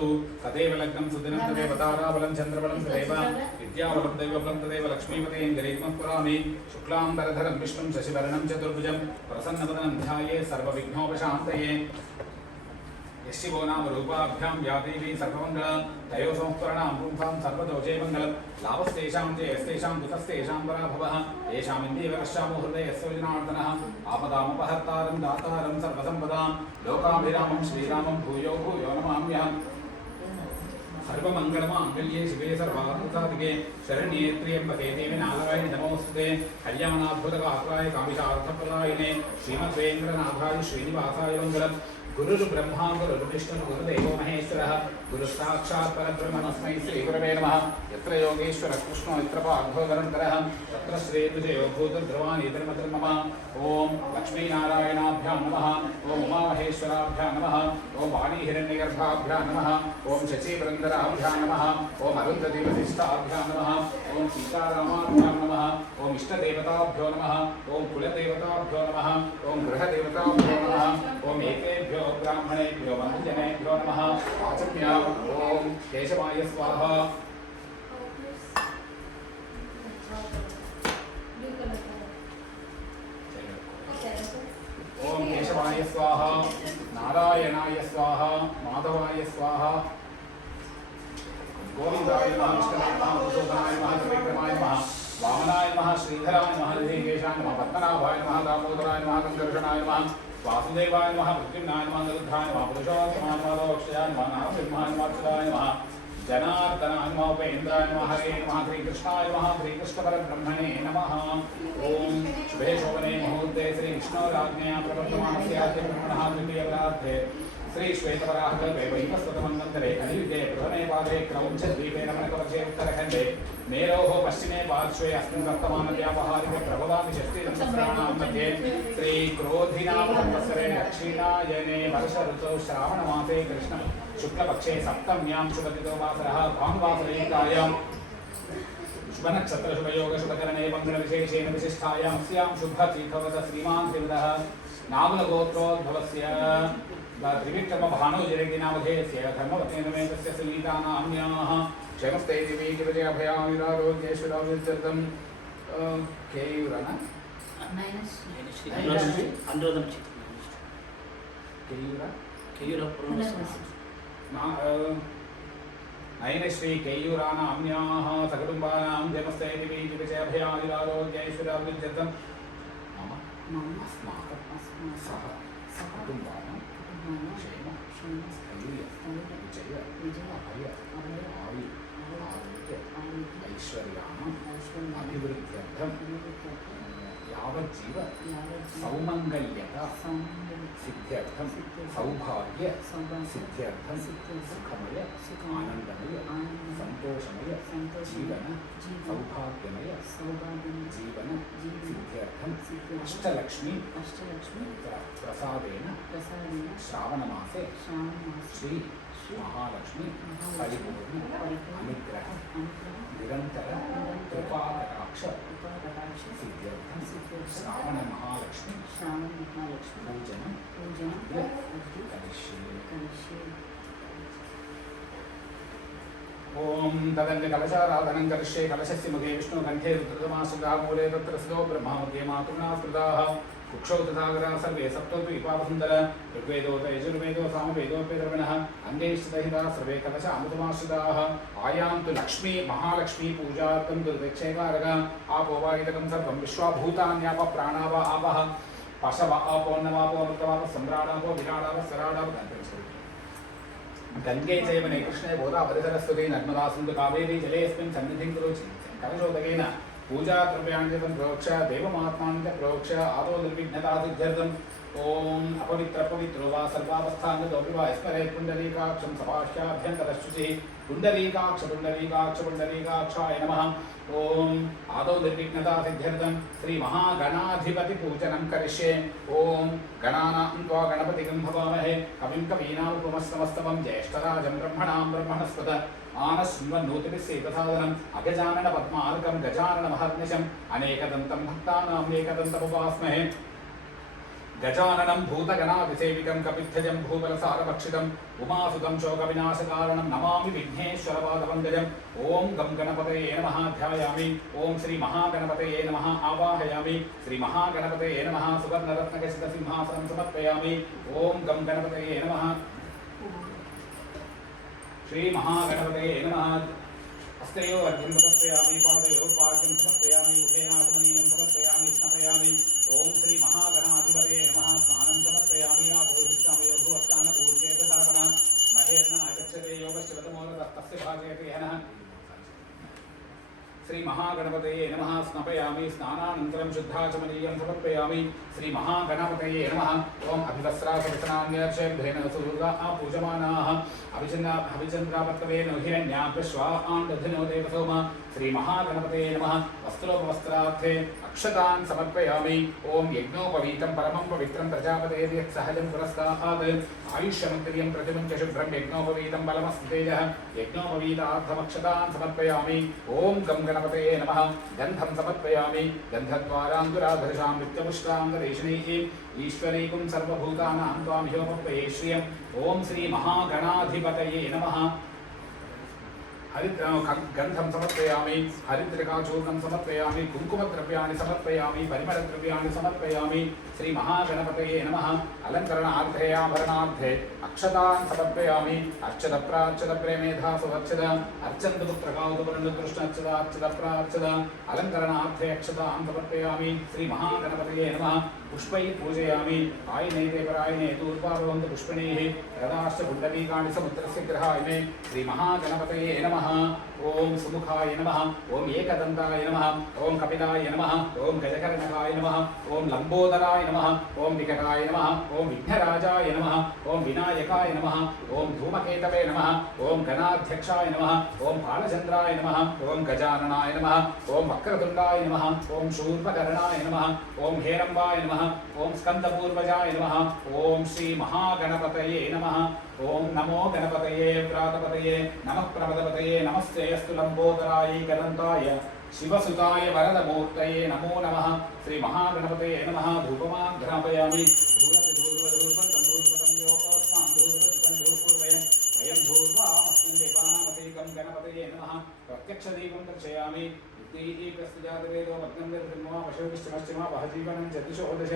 तथास्तु तदेव लग्नं सुदिनं तदेव ताराबलं चन्द्रबलं तदेव विद्याबलं दैवबलं तदेव लक्ष्मीपतें गरीत्मः पुरामि शुक्लाम्बरधरं विष्णुं शशिवर्णं चतुर्भुजं प्रसन्नवदनं ध्याये सर्वविघ्नोपशान्तये यशिवो नाम रूपाभ्यां या देवी सर्वमङ्गला तयो संस्मरणां पुंसां सर्वदोषे मङ्गलं लाभस्तेषां जयस्तेषां कुतस्तेषां पराभवः येषाम् इन्दीवरश्यामो हृदयस्य जनार्दनः आपदामपहर्तारं दातारं सर्वसम्पदां लोकाभिरामं श्रीरामं भूयो भूयो नमाम्यहम् सर्वमङ्गलमाङ्गल्ये शिवे सर्वार्थसाधिके शरण्ये त्र्यम्बके देवी नारायणि नमोऽस्तुते कल्याणाद्भुतगात्राय कामितार्थप्रदायिने श्रीमद्वेङ्कटनाथाय श्रीनिवासाय मङ्गलम् गुरुर्ब्रह्मा गुरुर्विष्णुः गुरुदेवो महेश्वरः गुरुसाक्षात् परब्रह्म तस्मै श्रीगुरवे नमः यत्र योगेश्वरः कृष्णो यत्र पार्थो धरन्तरः तत्र श्रीविजयो भूतद्रवाणि धर्मधर्मः ॐ लक्ष्मीनारायणाभ्यां नमः ॐ उमामहेश्वराभ्यां नमः ॐ वाणीहिरण्यगर्भाभ्यां नमः ॐ शचीपुरन्दराभ्यां नमः ॐ अरुन्धतीवसिष्ठाभ्यां नमः ॐ सीतारामाभ्यां नमः ॐ इष्टदेवताभ्यो नमः ॐ कुलदेवताभ्यो नमः ॐ गृहदेवताभ्यो नमः ॐ एकेभ्यो ब्राह्मणेभ्यो वंशजनेभ्यो नमः आचम्य ॐ केशवाय स्वाहा ओम केशवाय स्वाहा नारायणाय स्वाहा माधवाय स्वाहा गोविंदाय नमः विष्णुवे नमः मधुसूदनाय नमः त्रिविक्रमाय नमः वामनाय नमः श्रीधराय नमः ऋषिकेशाय नमः पद्मनाभाय नमः दामोदराय नमः गंगर्षणाय नमः वासुदेवाय नमः प्रद्युम्नाय नमः निरुद्धाय नमः पुरुषोत्तमाय नमः लोक्षयाय नमः नारसिंहाय नमः अच्युताय नमः जनार्दनाय नमः उपेन्द्राय नमः हरे नमः श्रीकृष्णाय नमः श्रीकृष्णपरब्रह्मणे नमः ओम शुभे शोभने मुहूर्ते श्री विष्णोराज्ञया प्रवर्तमानस्याद्य ब्रह्मणः द्वितीयपरार्थे श्री श्वेतवराहकल्पे वैवस्वतमन्वन्तरे कलियुगे प्रथमे पादे क्रौञ्चद्वीपे नमनकवर्षे उत्तरखण्डे मेरोः पश्चिमे पार्श्वे अस्मिन् वर्तमानव्यापहारिक प्रभवामि षष्टिसहस्राणां मध्ये श्री क्रोधिनाम संवत्सरे दक्षिणायने वर्ष ऋतौ श्रावणमासे कृष्ण शुक्लपक्षे सप्तम्यां शुभतिथौ वासरः भानुवासरयुक्तायां शुभनक्षत्र शुभयोग शुभकरणे मङ्गलविशेषेण विशिष्टायां अस्यां शुभतीर्थवत श्रीमान् श्रीमदः नागुलगोत्रोद्भवस्य त्रिविक्रम भानुजयन्तीनामधेयस्य धर्मवतेन्द्रमेतस्य सलीलानाम्याः क्षेमस्ते दिवि विजयाभयाविरारोग्येश्वरावित्यर्थं केयूरन नयनश्री केयूरानाम्याः सकुटुम्बानां जन्मस्ते दिवि विजयाभयाविरारोग्येश्वरावित्यर्थं मम सह कुटुम्बानां क्षेम स्थैर्य विजय अभय आयु आरोग्य ऐश्वर्याणाम् अभिवृद्ध्यर्थं यावज्जीव सौमङ्गल्यता सिद्ध्यर्थं सौभाग्य सिद्ध्यर्थं सुखमय आनन्दमय संतोषमय जीवन सौभाग्यमय जीवन सिद्ध्यर्थं अष्टलक्ष्मी प्रसादेन श्रावणमासे श्री महालक्ष्मी परिपूर्ण अनुग्रह निरंतर कृपाकटाक्ष सिद्ध्यर्थं श्रावण महालक्ष्मी पूजनं करिष्ये। ओम तदन्य कलशाराधनं करिष्ये कलशस्य मुखे विष्णुकण्ठे रुद्रतमाश्रिताः मूले तत्र स्लो ब्रह्मा मध्ये मातृणा स्मृताः कुक्षौ तथागराः सर्वे सप्तोऽपि विपावसुन्दर ऋग्वेदो यजुर्वेदो सामवेदोऽप्यद्रविणः अङ्गे स्थितहिताः सर्वे कलश अमृतमाश्रिताः आयां तु लक्ष्मी महालक्ष्मी पूजार्थं दुर्भिक्षेकारः आपो वा इदकं सर्वं विश्वाभूतान्याप प्राणाव आपः पशव आपोन्नवापो अमृतवापः सम्राडापो विराडापः सराडापः गंगे चैवने कृष्णे गोदावरी सरस्वती नर्मदा सिन्धु कावेरी जलेऽस्मिन् सन्निधिं कुरु करशोदकेन पूजा द्रव्याणि प्रोक्ष देवमात्मानं च प्रोक्ष आदौ निर्विघ्नता सिद्ध्यर्थम् ओम अपवित्र पवित्रो वा सर्वावस्थाङ्गतोऽपि वा स्मरेत् पुण्डरीकाक्षं सपाश्याभ्यन्तरशुचिः पुण्डरीकाक्षाय नमः। ओम आदौ निर्विघ्नता सिद्ध्यर्थं श्री महागणाधिपति पूजनं करिष्ये। ओम गणानां त्वा गणपतिं भवामहे कविं कवीनामुपमस्तमस्तमं ज्येष्ठराजं ब्रह्मणां ब्रह्मणस्पत आनश्वन्नोतिभिः सेवसादनम् अगजानन पद्मार्कं गजाननमहर्निशम् अनेकदन्तं भक्तानां एकदन्तमुपास्महे। गजाननं भूतगणातिसेवितं कपित्थजं भूबलसारभक्षितं उमासुतं शोकविनाशकारणं नमामि विघ्नेश्वरपादपङ्कजम् ओं गं गणपतये नमः ध्यायामि ओं श्री महागणपतये नमः आवाहयामि श्री महागणपतये नमः सुवर्णरत्नखचितसिंहासनं समर्पयामि ओं गं गणपतये नमः श्री महागणपतये नमः हस्तयोः अर्घ्यं समर्पयामि पादयोः पाद्यं समर्पयामि उभयनाथमनीयं समर्पयामि स्नपयामि ओं श्री महागणाधिपतये नमः स्नानं समर्पयामि आपोहिष्यामयोः अष्टाङ्गपूर्जेतदातन महेर्न अचक्षते योगश्चतमोदतस्तस्य भाजयते हनः श्री महागणपतये नमः स्नपयामि स्नानानन्तरं शुद्धाचमनीयं समर्पयामि श्री महागणपतये नमः ओम अभिवस्त्रासवितनान्यक्षेभ्रेण सुहृदा पूजमानाः अभिचन्द्रापत्तवेन हिरण्याभ्यश्वान्दधिनो देवसोम श्री महागणपतये नमः वस्त्रोपवस्त्रार्थे अक्षतान् समर्पयामि ओम यज्ञोपवीतं परमं पवित्रं प्रजापतेर्यः सहजं पुरस्तात् आयुष्यमन्त्रियं प्रतिमं च शुभ्रं यज्ञोपवीतं बलमस्तेजः यज्ञोपवीतार्थमक्षतान् समर्पयामि ओम गं गणपतये नमः गन्धं समर्पयामि गन्धद्वाराङ्कुराधर्षां नित्यपुष्टाङ्गरेषणैः ईश्वरीकुं सर्वभूतानां त्वामिहोपये श्रियम् ओम श्री महागणाधिपतये नमः गन्धं समर्पयामि हरिद्रिकाचूर्णं समर्पयामि कुङ्कुमद्रव्याणि समर्पयामि परिमलद्रव्याणि समर्पयामि श्री महागणपतये नमः अलङ्करणार्थे आभरणार्थे अक्षतान् समर्पयामि अर्चदप्रार्चदप्रेमेधा सुवर्चद अर्चन्तु पुत्रकाउदुपरन्दुकृष्णर्चदार्चदप्रार्चद अलङ्करणार्थे अक्षतान् समर्पयामि श्री महागणपतये नमः पुष्पैः पूजयामि आयने देवरायने दूर्वारोहन्तु पुष्पिणैः रदाश्च पुण्डरीकाणि समुद्रस्य ग्रहाय मे श्री महागणपतये नमः ओम सुमुखाय नमः ओम एकदन्ताय नमः ओम कपिलाय नमः ओम गजकर्णकाय नमः ओम लंबोदराय नमः ओम विकटाय नमः ओम विघ्नराजाय नमः ओम विनायकाय नमः ओम धूमकेतवे नमः ओम गणाध्यक्षाय नमः ओम बालचन्द्राय नमः ओम गजाननाय नमः ओम वक्रतुण्डाय नमः ओम शूर्पकर्णाय नमः ओम हेरम्बाय नमः ओम स्कन्दपूर्वजाय नमः ओम श्री महागणपतये नमः ओम नमो गणपतये प्रातपतये नमः प्रमदपतये नमस्तेऽस्तु लंबोदराय गदन्ताय शिवसुताय वरदमूर्तये नमो नमः श्री महागणपतये नमः धूपमान् घ्रापयामि धूरति धूर्वधूर्वन्तं धूर्वतं योगोऽस्मान् धूर्वचितं धूर्पूर्वयं वयं धूर्वामस्मिन् देवानामसेकं गणपतये नमः प्रत्यक्षदीपं दर्शयामि दीपस्तुजातवेदो भग्नं निर्ब्रह्मा पशुभिश्चमश्चिमा वहजीवनं चतुषोदश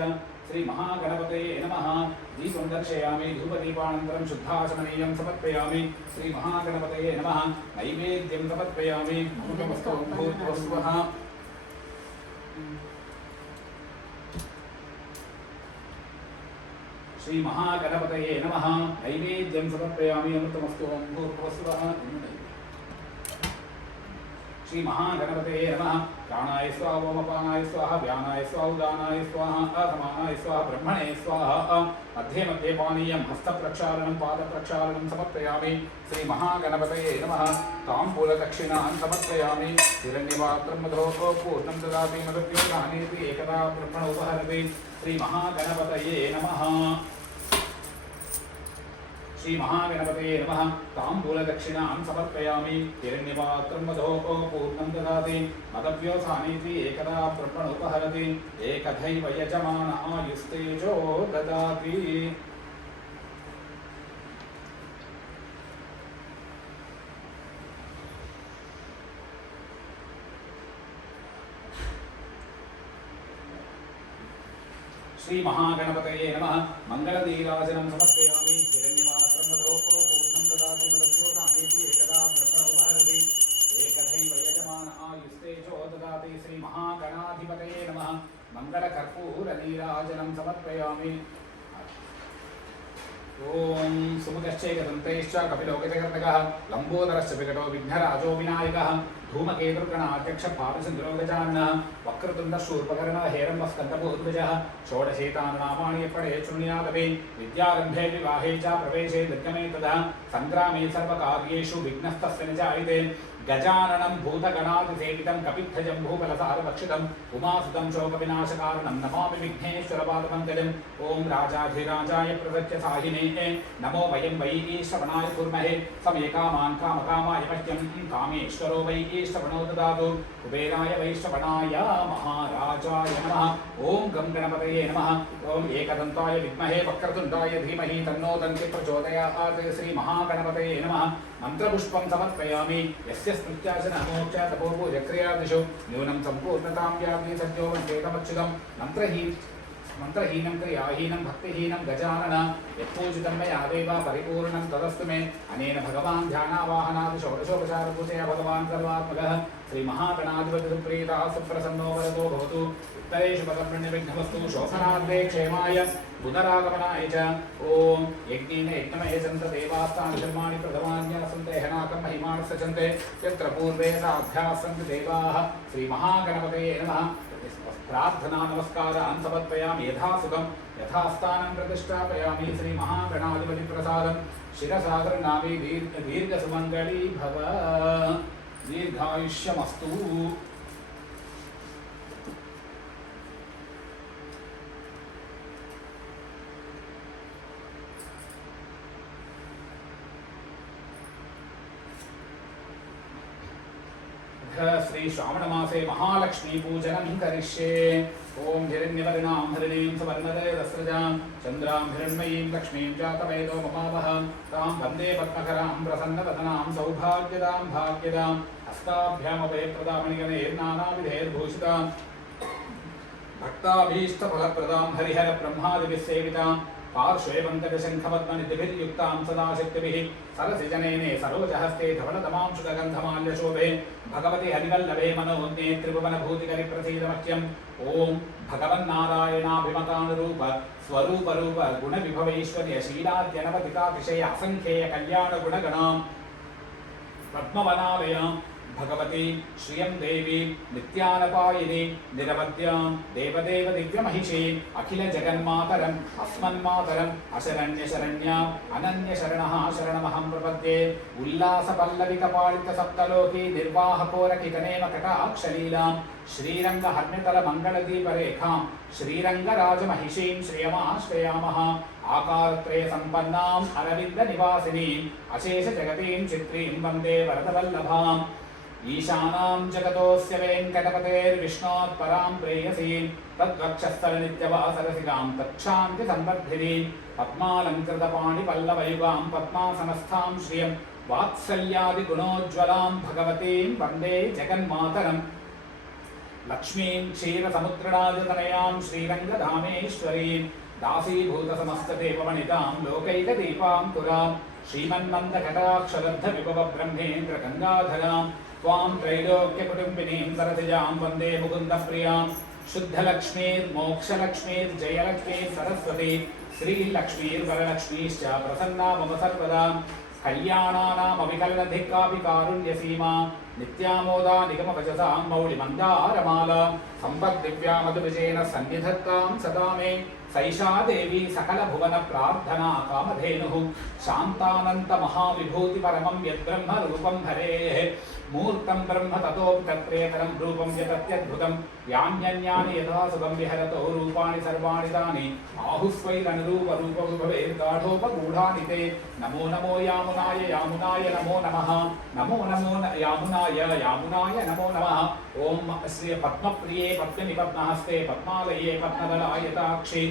श्री महागणपतये नमः दीपं दर्शयामि धूपदीपानन्तरं शुद्धाचमनीयं समर्पयामि श्री महागणपतये नमः नैवेद्यं समर्पयामि भूतवस्तुः श्री महागणपतये नमः नैवेद्यं समर्पयामि अमृतमस्तु भूतवस्तुः श्री महागणपतये नमः प्राणाय स्वाहा ओमपानाय स्वाहा व्यानाय स्वाहा उदानाय स्वाहा असमानाय स्वाहा ब्रह्मणे स्वाहा मध्ये मध्ये पानीयं हस्तप्रक्षालनं पादप्रक्षालनं समर्पयामि श्री महागणपतये नमः ताम्बूलदक्षिणान् समर्पयामि हिरण्यपात्रं मधोः पूर्णं ददाति मदव्योदानेति एकदा ब्रह्मणोपहरति श्री महागणपतये नमः श्री महागणपतये नमः ताम्बूलदक्षिणां समर्पयामि हिरण्यपात्रं मधोः पूर्णं ददाति मदव्योसानीति एकदा ब्रह्मणोपहरति एकथैव यजमान आयुस्तेजो ददाति श्री महागणपतये नमः मंगलदीराजनं समर्पयामि हिरण्यपात्रं मधोः पूर्णं ददाति मदव्योसानीति एकदा ब्रह्मणोपहरति एकथैव यजमान आयुस्तेजो ददाति श्री महागणाधिपतये नमः मंगलकर्पूरनीराजनं समर्पयामि ओम सुमुखश्चैकदन्तैश्च कपिलोकचकर्णकः लंबोदरश्च विकटो विघ्नराजो विनायकः धूमकेतुर्गणाध्यक्ष पादचन्द्रो गजाननः वक्रतुण्डशूर्पकर्णः हेरम्बस्कन्दपूर्वजः षोडशेतान्नामानि पठे शृणुयादपि विद्यारम्भे विवाहे च प्रवेशे निर्गमे तदा सङ्ग्रामे सर्वकार्येषु विघ्नस्तस्य न जायते गजाननं भूतगणातिसेवितं कपित्थजम्बूफलसारभक्षितम् उमासुतं शोकविनाशकारणं नमामि विघ्नेश्वरपादपङ्कजम् ॐ राजाधिराजाय प्रसज्य साहिने नमो वयं वै श्रवणाय कुर्महे समे कामान् कामकामाय मह्यं कामेश्वरो वै वैष्णवनो ददातु कुबेराय वैष्णवनाय महाराजाय नमः ओम गं गणपतये नमः ओम एकदन्ताय विद्महे वक्रतुण्डाय धीमहि तन्नो दन्ति प्रचोदयात् श्री महागणपतये नमः मंत्रपुष्पं समर्पयामि यस्य स्मृत्यासन मोक्ष तपोपूजक्रियादिषु न्यूनं सम्पूर्णतां व्याप्ति सद्यो वन्देतमच्युतं मंत्रहीनं क्रियाहीनं भक्तिहीनं गजानन यत्पूजितं मया देव परिपूर्णं तदस्तु मे अनेन भगवान् ध्यानावाहनादि षोडशोपचारपूजया भगवान् सर्वात्मकः श्रीमहागणाधिपतिसुप्रीतः सुप्रसन्नो वरदो भवतु उत्तरेषु पदपुण्यविघ्नमस्तु शोभनार्थे क्षेमाय पुनरागमनाय च ॐ यज्ञेन यज्ञमये सन्त देवास्तानि प्रथमान्यासन्ते हनाकं महिमानः सचन्ते यत्र पूर्वे साध्यासन्ति देवाः श्रीमहागणपतये नमः प्रार्थना नमस्कारान् समर्पयामि यथासुखं यथास्थानं प्रतिष्ठापयामि श्रीमहागणाधिपति प्रसादं शिरसा गृह्णामि दीर्घसुमङ्गली भव दीर्घायुष्यमस्तु श्री श्रावण मासे महालक्ष्मी पूजनं करिष्ये ओम हिरण्यवर्णां हरिणीं सुवर्णदयदस्रजां चन्द्रां हिरण्मयीं लक्ष्मीं जातवेदो ममावह तां वन्दे पद्मकरां प्रसन्नवदनां सौभाग्यदां भाग्यदां हस्ताभ्यामभयप्रदामणिगणैर्नानाविधैर्भूषितां भक्ताभीष्टफलप्रदां हरिहरब्रह्मादिभिस्सेवितां पार्श्वे पङ्कजशङ्खपद्मनिधिभिर्युक्तां सदा शक्तिभिः सरसिजनेने सरोजहस्ते धवलतमां शुकगन्धमाल्यशोभे भगवति हरिवल्लभे मनोज्ञे त्रिभुवनभूतिकरिप्रसीदमह्यम् ॐ भगवन्नारायणाभिमतानुरूप स्वरूपरूप गुणविभवैश्वर्य शीलाद्यनवधिकातिशय असङ्ख्येय कल्याणगुणगणां पद्मवनालयां भगवती श्रियं देवी नित्यानपायिनी निरवद्यां देवदेव दिव्यमहिषी अखिल जगन्मातरम् अस्मन्मातरम् अशरण्यशरण्याम् अनन्यशरणः शरणमहं प्रपद्ये उल्लासपल्लविकपालित सप्तलोकी निर्वाहकोरकितनेम कटाक्षलीलां श्रीरङ्गहर्म्यतलमङ्गलदीपरेखां श्रीरङ्गराजमहिषीं श्रियमाश्रयामः आकारत्रयसम्पन्नाम् अरविन्दनिवासिनीम् अशेषजगतीं चित्रीं वन्दे वरदवल्लभाम् ईशानां जगतोऽस्य वेङ्कटपतेर्विष्णोत् परां प्रेयसीं तद्वक्षस्थलनित्यवासरसिकां तच्छान्तिसम्वर्धिनीं पद्मालङ्कृतपाणिपल्लवयुगां पद्मासनस्थां श्रियं वात्सल्यादिगुणोज्ज्वलां भगवतीं वन्दे जगन्मातरम् लक्ष्मीं क्षीरसमुद्रराजतनयां श्रीरङ्गधामेश्वरीं दासीभूतसमस्तदेववनितां लोकैकदीपां पुरां श्रीमन्मन्दकटाक्षलब्धविभवब्रह्मेन्द्रगङ्गाधरां त्वां त्रैलोक्यकुटुम्बिनीं सरसिजां वन्दे मुकुन्दप्रियां शुद्धलक्ष्मीर्मोक्षलक्ष्मीर्जयलक्ष्मीः सरस्वती श्रीलक्ष्मीर्वरलक्ष्मीश्च प्रसन्ना मम सर्वदा कल्याणानामविकलनधिकापि कारुण्यसीमा नित्यामोदा निगमवचसां मौलिमन्दारमाला सम्पद्दिव्या मधुविजयेन सन्निधत्तां सदा मे सैषा देवी सकलभुवनप्रार्थना कामधेनुः शान्तानन्तमहाविभूतिपरमं यद्ब्रह्मरूपं हरेः मूर्तं ब्रह्म ततोऽपि तत्प्रियतरं रूपं यदत्यद्भुतं यान्यन्यानि यथा सुखं विहरतो रूपाणि सर्वाणि तानि आहुस्वैरनुरूपरूपविभवेर्गाढोपगूढानि ते नमो नमो यामुनाय यामुनाय नमो नमः नमो नमो यामुनाय यामुनाय नमो नमः ॐ श्री पद्मप्रिये पद्मनिपद्महस्ते पद्मालये पद्मदलायताक्षि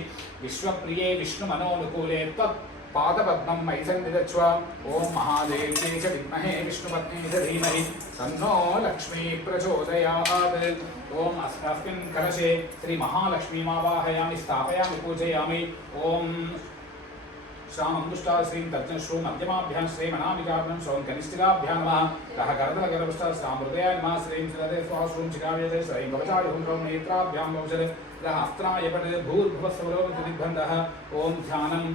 विश्वप्रिये विष्णुमनोनुकूले तत् पादपद्मं मयि सन्निधत्स्व ॐ महादेव्यै च विद्महे विष्णुपत्न्यै च धीमहि तन्नो लक्ष्मी प्रचोदयात् ॐ अस्मिन् कलशे श्रीमहालक्ष्मीमावाहयामि स्थापयामि पूजयामि ॐ श्रामं श्रीं तर्जनश्रूं मध्यमाभ्यां श्रीमनामिकाभ्यां श्रौं कनिष्ठिकाभ्यां नमः रः करतलगरपुष्टा श्रां हृदयाय नमः श्रीं श्रदे स्वाश्रूं शिखाव्यते श्रीं कवचायुं श्रौं नेत्राभ्यां वौषधे रः अस्त्राय पठे भूर्भुवस्वरोगतिदिग्बन्धः ॐ ध्यानं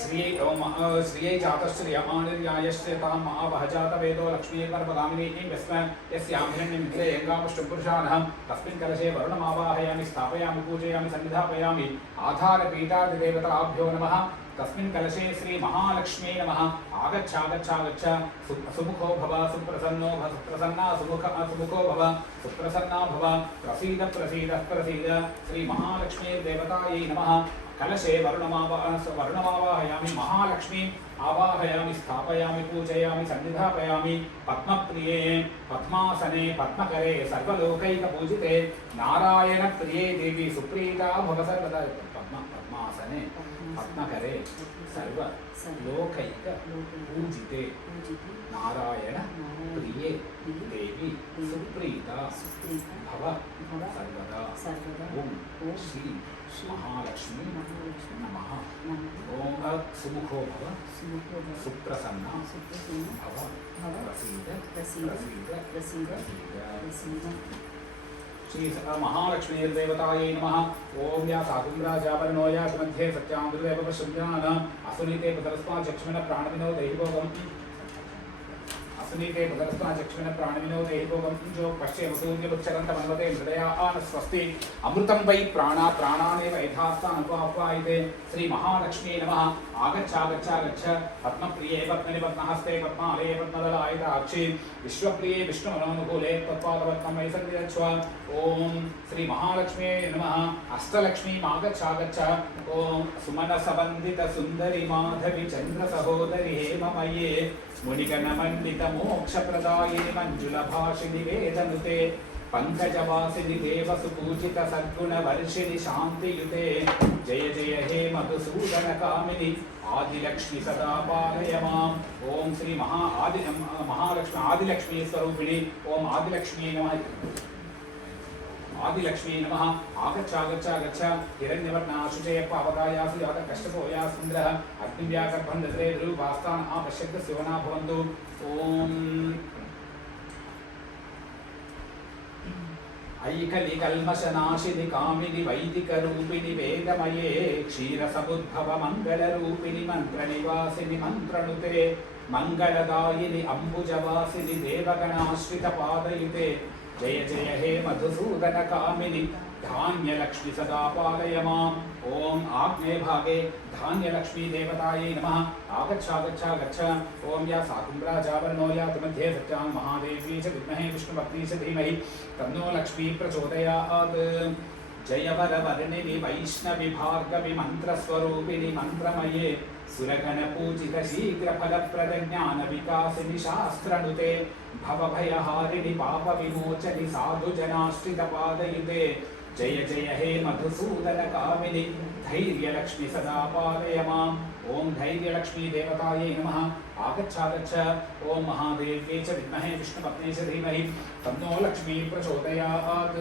श्रियै जातश्रियमानिर्यायश्च तां महावहजातवेदो लक्ष्मीर्गर्भगामिनी यस्यां हिरण्यमित्रे यङ्गामुष्टपुरुषानः तस्मिन् कलशे वरुणमावाहयामि स्थापयामि पूजयामि सन्निधापयामि आधारपीठादिदेवताभ्यो नमः तस्मिन् कलशे श्रीमहालक्ष्मी नमः आगच्छागच्छागच्छ सुमुखो भव सुप्रसन्नो सुप्रसन्ना सुमुखो भव सुप्रसन्ना भव प्रसीद प्रसीद प्रसीद श्रीमहालक्ष्मीर्देवतायै नमः कलशे वरुणमावाहयामि महालक्ष्मीम् आवाहयामि स्थापयामि पूजयामि सन्निधापयामि पद्मप्रिये पद्मासने पद्मकरे सर्वलोकैकपूजिते नारायणप्रिये देवी सुप्रीता भव सर्वदा पद्मासने पद्मकरे सर्वलोकैक पूजिते नारायण प्रिये देवी सुप्रीता भव सर्वदा ओम श्री महालक्ष्मी नमः। ओम सुमुखो भव सुप्रसन्ना भव प्रसीद श्री महालक्ष्मीर्देवतायै नमः। ओम या साकुम्भ्राजावरणो या मध्ये सत्यामृतेव पश्यन्यान असुनीते पुतरस्मा चक्षुमिन प्राणविनो दैवोगम् असुनीते पुतरस्मा चक्षुमिन प्राणविनो दैवोगम् जो पश्येम सूर्यमुच्चरन्तमन्वते हृदया आन स्वस्ति अमृतं वै प्राणा प्राणानेव यथास्थानुपाह्वायते श्री महालक्ष्मी नमः। आगच्छ पद्मप्रिये पद्मनिपद्महस्ते पद्मालये पद्मदलायताक्षि विश्वप्रिये विष्णुमनोनुकूले तत्पादपद्ममयि सन्निधत्स्व। ओम श्री महालक्ष्मी नमः। अष्टलक्ष्मी आगच्छ ओम सुमनसवन्दित सुंदरी माधवी चंद्र सहोदरी हेममये मुनिगणमण्डित मोक्षप्रदाये मंजुलभाषिणि वेदनुते पंकजवासिनि देवसुपूजित सद्गुणवर्षिणि शान्तियुते जय जय हे मधुसूदन कामिनि आदिलक्ष्मी सदा पालय माम्। ओम श्री महालक्ष्मी आदिलक्ष्मी स्वरूपिणी ओम आदिलक्ष्मी नमः। आदिलक्ष्मी नमः। आगच्छ हिरण्यवर्णाशुचय पावकायासु यात कष्टपोया सुन्दरः अग्निव्याकर्भं ददरे ध्रुवास्तान् आपश्यद् शिवना भवन्तु। ओम ऐकलिकल्मषनाशिनि कामिनि वैदिकरूपिणि वेदमये क्षीरसमुद्भव मङ्गलरूपिणि मन्त्रनिवासिनि मन्त्रनुते मङ्गलदायिनि अम्बुजवासिनि देवगणाश्रितपादयुते जय जय हे मधुसूदन कामिनि धान्यलक्ष्मी सदा पालय माम्। ओम आग्नेय भागे धान्यलक्ष्मी देवतायै नमः। आगच्छ ओम या साकुम्भ्राजावरणो यात मध्ये सत्यां महादेवी च विद्महे विष्णुपत्नी च धीमहि तन्नो लक्ष्मी प्रचोदयात्। जयवरवर्णिनि वैष्णवि भार्गवि मन्त्रस्वरूपिणि मन्त्रमये सुरगणपूजित शीघ्रफलप्रद ज्ञानविकासिनि शास्त्रनुते भवभयहारिणि पापविमोचनि साधुजनाश्रितपादयुते जय जय हे मधुसूदन कामिनि धैर्यलक्ष्मी सदा पालय माम्। ओम धैर्यलक्ष्मी देवतायै नमः। आगच्छ ओम महादेव्यै च विद्महे विष्णुपत्नी च धीमहि तन्नो लक्ष्मी प्रचोदयात्।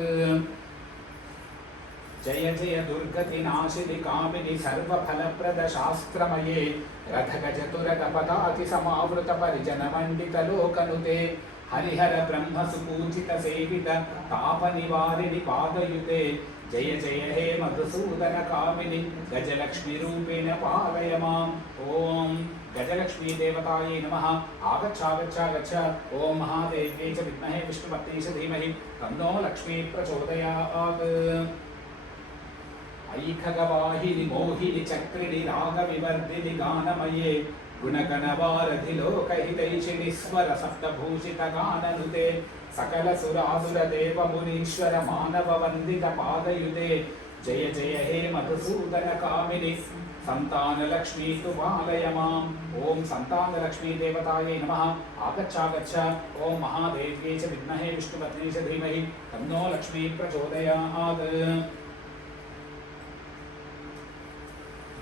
जय जय दुर्गतिनाशिनि कामिनि सर्वफलप्रद शास्त्रमये रथगजतुरगपदाति समावृत परिजनमण्डित लोकनुते हरिहर ब्रह्म सुपूजित सेवित तापनिवारिणि पादयुते जय जय हे मधुसूदन कामिनि गजलक्ष्मी रूपेण पालय माम्। ओम गजलक्ष्मी देवतायै नमः। आगच्छ ओम महादेव्यै च विद्महे विष्णुपत्नी च धीमहि तन्नो लक्ष्मी प्रचोदयात्। ऐखगवाहिनि मोहिनि चक्रिणि रागविवर्धिनि गानमये गुणगणवारधि लोकहितैषिणि स्वर सप्तभूषित गाननुते सकल सुरासुर देव मुनीश्वर मानव वंदित पादयुते जय जय हे मधुसूदन कामिनि संतान लक्ष्मी तु पालय माम्। ओम संतान लक्ष्मी देवतायै नमः। आगच्छ ओम महादेव्यै च विद्महे विष्णुपत्नी च धीमहि तन्नो लक्ष्मी प्रचोदयात्।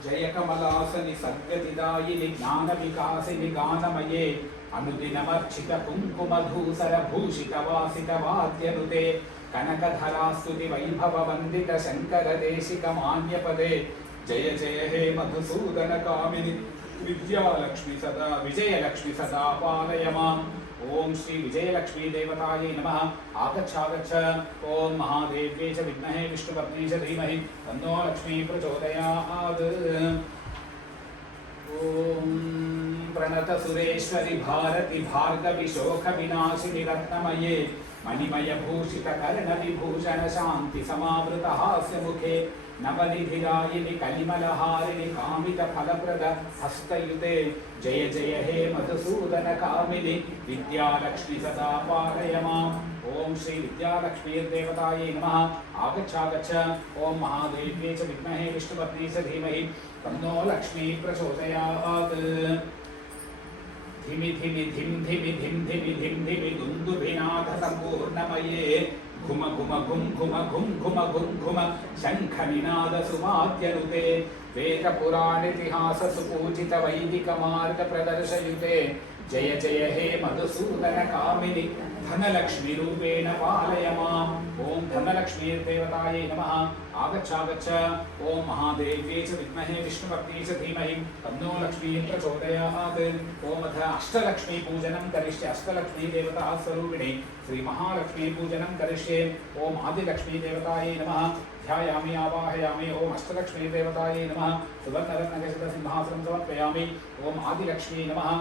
जय कमलासनि सद्गतिदायिनि ज्ञानविकासिनि गानमये अनुदिनमर्चित कुङ्कुमधूसर भूषित वासित वाद्यनुते कनकधरास्तुति वैभव वन्दित शङ्कर देशिक मान्यपदे जय जय हे मधुसूदन कामिनि विजयलक्ष्मी सदा पालय माम्। ओम श्री विजयलक्ष्मी देवतायै नमः। आगच्छ ओम महादेव्यै च विद्महे विष्णुपत्नी च धीमहि तन्नो लक्ष्मी प्रचोदयात्। ओम प्रणत सुरेश्वरि भारति भार्गवि शोक विनाशिनि रत्नमये मणिमय भूषित कर्ण विभूषण शांति समावृत हास्य मुखे नवनिधिरायिनि कलिमलहारिणि कामित फलप्रद हस्तयुते जय जय हे मधुसूदन कामिनि विद्यालक्ष्मी सदा पालय माम्। ओम श्री विद्यालक्ष्मीर्देवतायै नमः। आगच्छ ओम महादेव्यै च विद्महे विष्णुपत्नी च धीमहि तन्नो लक्ष्मी प्रचोदयात्। धिमि धिमि धिम धिमि धिम धिमि धिम धिमि दुन्दुभिनाथ सम्पूर्णमये घुम घुम घुम घुम घुम घुम घुम घुम शङ्खनिनाद सुवाद्यनुते वेदपुराणेतिहास सुपूजित वैदिक मार्ग प्रदर्शयुते जय जय हे मधुसूदन कामिनि धनलक्ष्मी रूपेण पालय माम् ओम धनलक्ष्मी देवतायै नमः आगच्छ ओम महादेव्यै च विद्महे विष्णुपत्न्यै च धीमहि तन्नो लक्ष्मी प्रचोदयात् ओम अथ अष्टलक्ष्मी पूजनं करिष्ये अष्टलक्ष्मी देवता स्वरूपिणी श्री महालक्ष्मी पूजनं करिष्ये ओम आदिलक्ष्मी देवतायै नमः ध्यायामि आवाहयामि ओम अष्टलक्ष्मी देवतायै नमः सुवर्णरत्नखचित सिंहासनं समर्पयामि ओम आदिलक्ष्मी नमः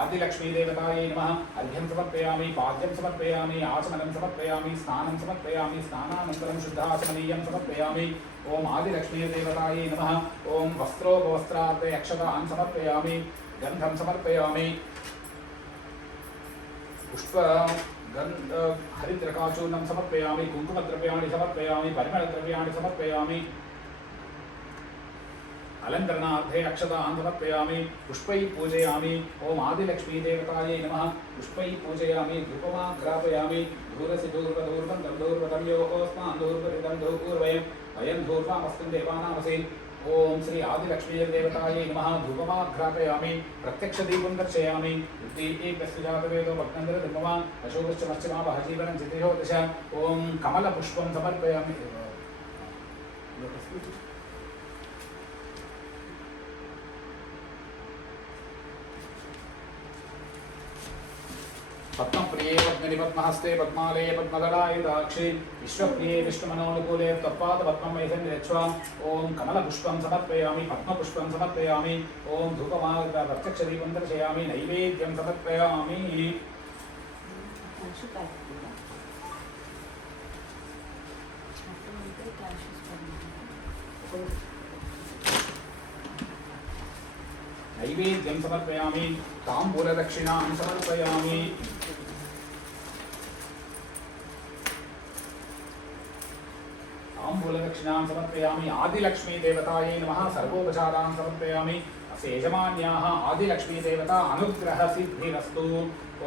आदिलक्ष्मी देवतायै नमः अर्घ्यं समर्पयामि पाद्यं समर्पयामि आचमनं समर्पयामि स्नानं समर्पयामि स्नानानन्तरं शुद्धाचमनीयं समर्पयामि ओम आदिलक्ष्मी देवतायै नमः ओम वस्त्रोपवस्त्रार्थे अक्षतान् समर्पयामि गन्धं समर्पयामि पुष्प हरिद्रकाचूर्णं समर्पयामि कुङ्कुमद्रव्याणि समर्पयामि परिमलद्रव्याणि समर्पयामि अलंकरणार्थे अक्षतान् समर्पयामि पुष्पैः पूजयामि ओम आदिलक्ष्मी देवतायै नमः पुष्पैः पूजयामि धूपमाघ्रापयामि धूरसि धूर्वधूर्वं धूर्वतं योऽस्मान् धूर्वरितं धूर्वयं वयं धूर्वामस्मिन् देवानामसि ओम श्री आदिलक्ष्मी देवतायै नमः धूपमाघ्रापयामि प्रत्यक्षदीपं दर्शयामि एकस्यजातवेदो भक्तन्द्रधूममा अशोकश्च भाजीवनं जितिहो दश ओम कमलपुष्पं समर्पयामि पद्मप्रिये पद्मनिपद्महस्ते पद्मालये पद्मदलायुधाक्षि विश्वप्रिये विष्णुमनोनुकूले तत्पादपद्मं वैसन्यच्छ्वा ओम कमलपुष्पं समर्पयामि पद्मपुष्पं समर्पयामि ओम धूपमार्ग प्रत्यक्षदीपं दर्शयामि नैवेद्यं समर्पयामि नैवेद्यं समर्पयामि ताम्बूलदक्षिणां समर्पयामि ताम्बूलदक्षिणां समर्पयामि आदिलक्ष्मी देवतायै नमः सर्वोपचारान् समर्पयामि अस्य यजमान्याः आदिलक्ष्मी देवता अनुग्रह सिद्धिरस्तु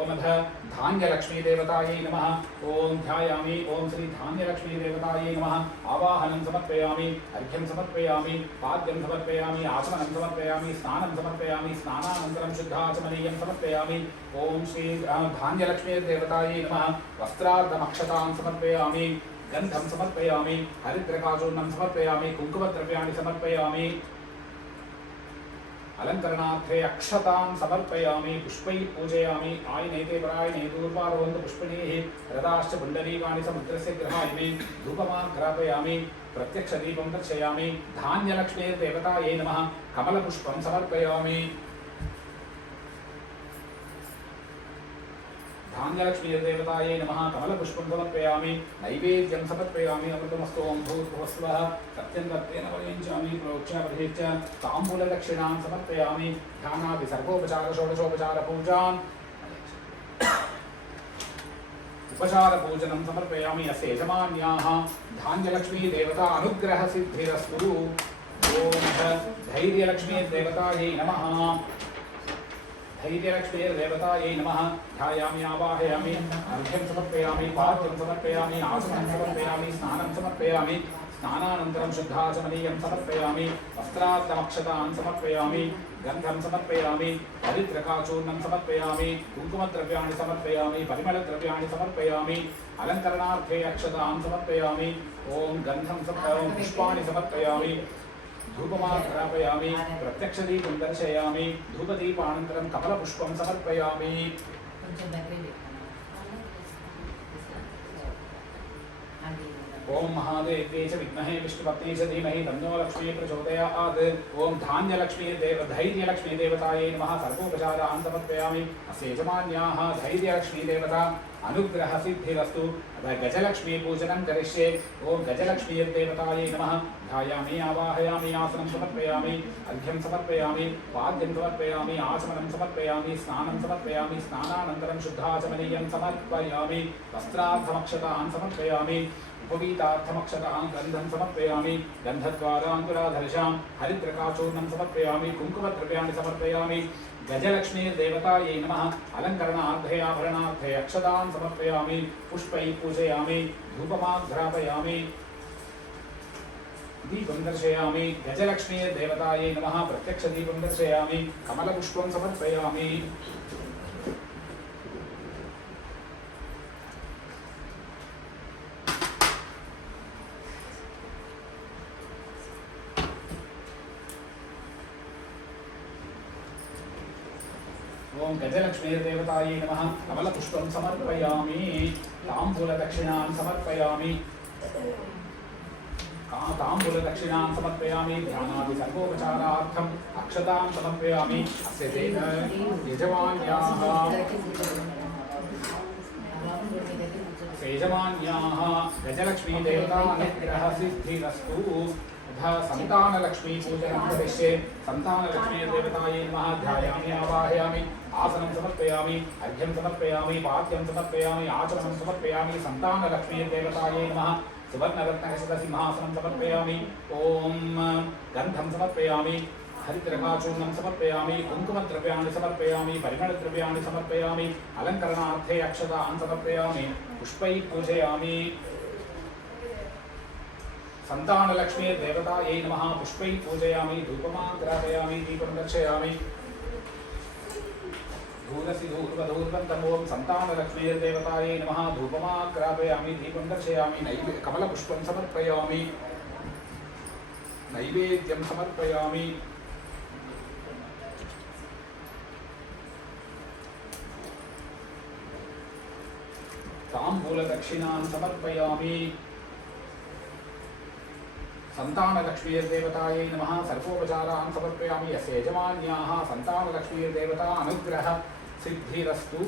ओम अध धान्यलक्ष्मी देवतायै नमः ओम ध्यायामि ओम श्री धान्यलक्ष्मी देवतायै नमः आवाहनं समर्पयामि अर्घ्यं समर्पयामि पाद्यं समर्पयामि आचमनं समर्पयामि स्नानं समर्पयामि स्नानानन्तरं शुद्धाचमनीयं समर्पयामि ओम श्री धान्यलक्ष्मी देवतायै नमः वस्त्रार्धमक्षतान् समर्पयामि गन्धं समर्पयामि हरिद्रकाचूर्णं समर्पयामि कुङ्कुमद्रव्याणि समर्पयामि अलंकरणार्थे अक्षतान् समर्पयामि पुष्पैः पूजयामि आयनेते परायणे दूर्वारोहन्तु पुष्पिणीः रथाश्च पुण्डरीकानि समुद्रस्य गृहायिनि धूपमाघ्रापयामि प्रत्यक्षदीपं दर्शयामि धान्यलक्ष्मीर्देवतायै नमः कमलपुष्पं समर्पयामि धान्यलक्ष्मीर्देवतायै नमः कमलपुष्पं समर्पयामि नैवेद्यं समर्पयामि अमृतमस्तु ओं भूर्भुवस्वः सत्यं दत्तेन वरयञ्चामि प्रोक्ष्य परिहित्य ताम्बूलदक्षिणां समर्पयामि ध्यानादि सर्वोपचार षोडशोपचार पूजान् उपचार पूजनं समर्पयामि अस्य यजमान्याः धान्यलक्ष्मी देवता अनुग्रह सिद्धिरस्तु ओम धैर्यलक्ष्मी देवतायै नमः धैर्यलक्ष्मीर्देवतायै नमः ध्यायामि आवाहयामि अर्घ्यं समर्पयामि पाद्यं समर्पयामि आचमनं समर्पयामि स्नानं समर्पयामि स्नानानन्तरं शुद्धाचमनीयं समर्पयामि वस्त्रार्धमक्षतान् समर्पयामि गन्धं समर्पयामि हरिद्रकाचूर्णं समर्पयामि कुङ्कुमद्रव्याणि समर्पयामि परिमलद्रव्याणि समर्पयामि अलङ्करणार्थे अक्षतान् समर्पयामि ओम गन्धं पुष्पाणि समर्पयामि धूपमाघ्रापयामि प्रत्यक्षदीपं दर्शयामि धूपदीपानन्तरं कमलपुष्पं समर्पयामि ओम महादेव्यै च विद्महे विष्णुपत्न्यै च धीमहि तन्नो लक्ष्मी प्रचोदयात् ओम धैर्यलक्ष्मी देवतायै नमः सर्वोपचारान् समर्पयामि अस्य यजमान्याः धैर्यलक्ष्मी देवता अनुग्रह सिद्धिरस्तु अतः गजलक्ष्मी पूजनं करिष्ये ओम गजलक्ष्मीर्देवतायै नमः ध्यायामि आवाहयामि आसनं समर्पयामि अर्घ्यं समर्पयामि पाद्यं समर्पयामि आचमनं समर्पयामि स्नानं समर्पयामि स्नानानन्तरं शुद्धाचमनीयं समर्पयामि वस्त्रार्धमक्षतान् समर्पयामि उपवीतार्थमक्षतां गन्धं समर्पयामि गन्धद्वाराङ्कुराधर्षां हरिद्रकाचूर्णं समर्पयामि कुङ्कुमद्रव्याणि समर्पयामि गजलक्ष्मीर्देवतायै नमः अलङ्करणार्थे आभरणार्थे अक्षतान् समर्पयामि पुष्पैः पूजयामि धूपमाघ्रापयामि दीपं दर्शयामि गजलक्ष्मीर्देवतायै नमः प्रत्यक्षदीपं दर्शयामि कमलपुष्पं समर्पयामि ओं गजलक्ष्मीर्देवतायै नमः कमलपुष्पं समर्पयामि ताम्बूलदक्षिणां समर्पयामि ताम्बूलदक्षिणां समर्पयामि ध्यानादि सर्वोपचारार्थम् अक्षतां समर्पयामि अस्य तेन यजमान्याः गजलक्ष्मीदेवता अनुग्रहसिद्धिरस्तु संतानलक्ष्मी पूजनं करिष्ये संतानलक्ष्मीर्देवतायै नमः ध्यायामि आवाहयामि आसनं समर्पयामि अर्घ्यं समर्पयामि पाद्यं समर्पयामि आचमनं समर्पयामि संतानलक्ष्मीर्देवतायै नमः सुवर्णरत्नखचितसिंहासनं समर्पयामि ॐ गन्धं समर्पयामि हरिद्रकाचूर्णं समर्पयामि कुङ्कुमद्रव्याणि समर्पयामि परिमलद्रव्याणि समर्पयामि अलङ्करणार्थे अक्षतान् समर्पयामि पुष्पैः पूजयामि संतानलक्ष्मीर्देवतायै नमः पुष्पैः पूजयामि धूपमाघ्रापयामि दीपं दर्शयामि धूलसि धूर्वधूर्वन्तम् ॐ संतानलक्ष्मीर्देवतायै नमः धूपमाघ्रापयामि दीपं दर्शयामि कमलपुष्पं समर्पयामि नैवेद्यं समर्पयामि ताम्बूलदक्षिणां समर्पयामि संतानलक्ष्मीर्देवतायै नमः सर्वोपचारान् समर्पयामि यस्य यजमान्याः संतानलक्ष्मीर्देवता अनुग्रह सिद्धिरस्तु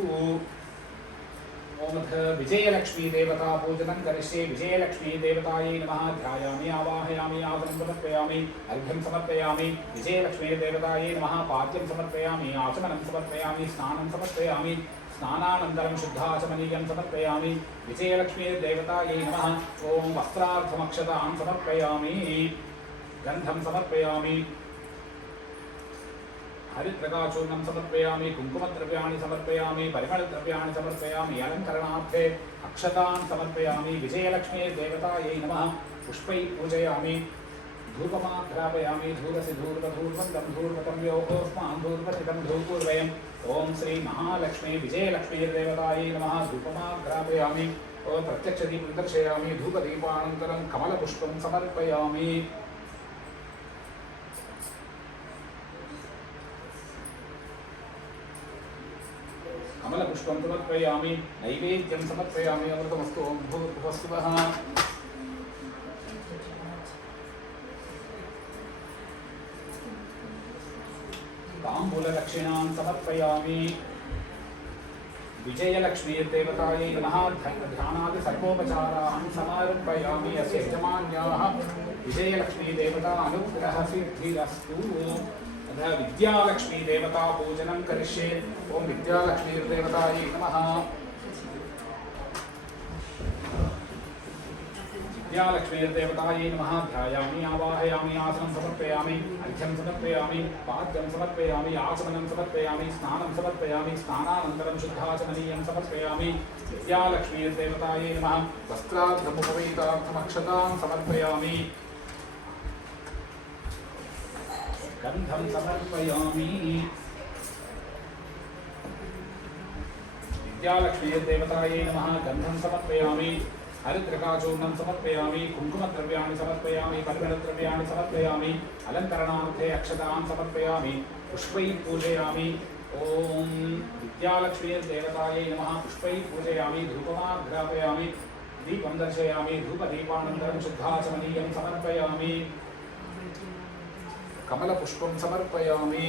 ओम विजयलक्ष्मीदेवता पूजनं करिष्ये विजयलक्ष्मीदेवतायै नमः ध्यायामि आवाहयामि आसनं समर्पयामि अर्घ्यं समर्पयामि विजयलक्ष्मीदेवतायै नमः पाद्यं समर्पयामि आचमनं समर्पयामि स्नानं समर्पयामि स्नानानन्तरं शुद्धाचमनीयं समर्पयामि विजयलक्ष्मीर्देवतायै नमः ॐ वस्त्रार्थमक्षतान् समर्पयामि गन्धं समर्पयामि हरिद्रकाचूर्णं समर्पयामि कुङ्कुमद्रव्याणि समर्पयामि परिमलद्रव्याणि समर्पयामि अलङ्करणार्थे अक्षतान् समर्पयामि विजयलक्ष्मीर्देवतायै नमः पुष्पैः पूजयामि धूपमाघ्रापयामि धूरसि धूर्वधूर्वन्तं धूर्वतं योगोऽस्मान् धूर्वसितं धूपूर्वयम् ओम श्री महालक्ष्मी विजयलक्ष्मीर्देवतायै नमः धूपमाघ्रापयामि ओम प्रत्यक्षदीपं दर्शयामि धूपदीपानन्तरं कमलपुष्पं समर्पयामि कमलपुष्पं समर्पयामि नैवेद्यं समर्पयामि अमृतमस्तु ओम भूर्भुवस्सुवः ताम्बूलदक्षिणां समर्पयामि विजयलक्ष्मीर्देवतायै नमः ध्यानादि सर्वोपचारान् समर्पयामि अस्य यजमान्याः विजयलक्ष्मीदेवता अनुग्रहसिद्धिरस्तु अतः विद्यालक्ष्मीदेवता पूजनं करिष्ये ओम विद्यालक्ष्मीर्देवतायै नमः विद्यालक्ष्मीर्देवतायै नमः ध्यायामि आवाहयामि आसनं समर्पयामि अर्घ्यं समर्पयामि पाद्यं समर्पयामि आचमनं समर्पयामि स्नानं समर्पयामि स्नानानन्तरं शुद्धाचमनीयं समर्पयामि विद्यालक्ष्मीर्देवतायै नमः वस्त्रार्थमुपवीतार्थमक्षतान् समर्पयामि गन्धं समर्पयामि विद्यालक्ष्मीर्देवतायै नमः गन्धं समर्पयामि हरिद्रकाचूर्णं समर्पयामि कुङ्कुमद्रव्याणि समर्पयामि परिमलद्रव्याणि समर्पयामि अलङ्करणार्थे अक्षतान् समर्पयामि पुष्पैः पूजयामि ॐ विद्यालक्ष्मीर्देवतायै नमः पुष्पैः पूजयामि धूपमाघ्रापयामि दीपं दर्शयामि धूपदीपानन्तरं शुद्धाचमनीयं समर्पयामि कमलपुष्पं समर्पयामि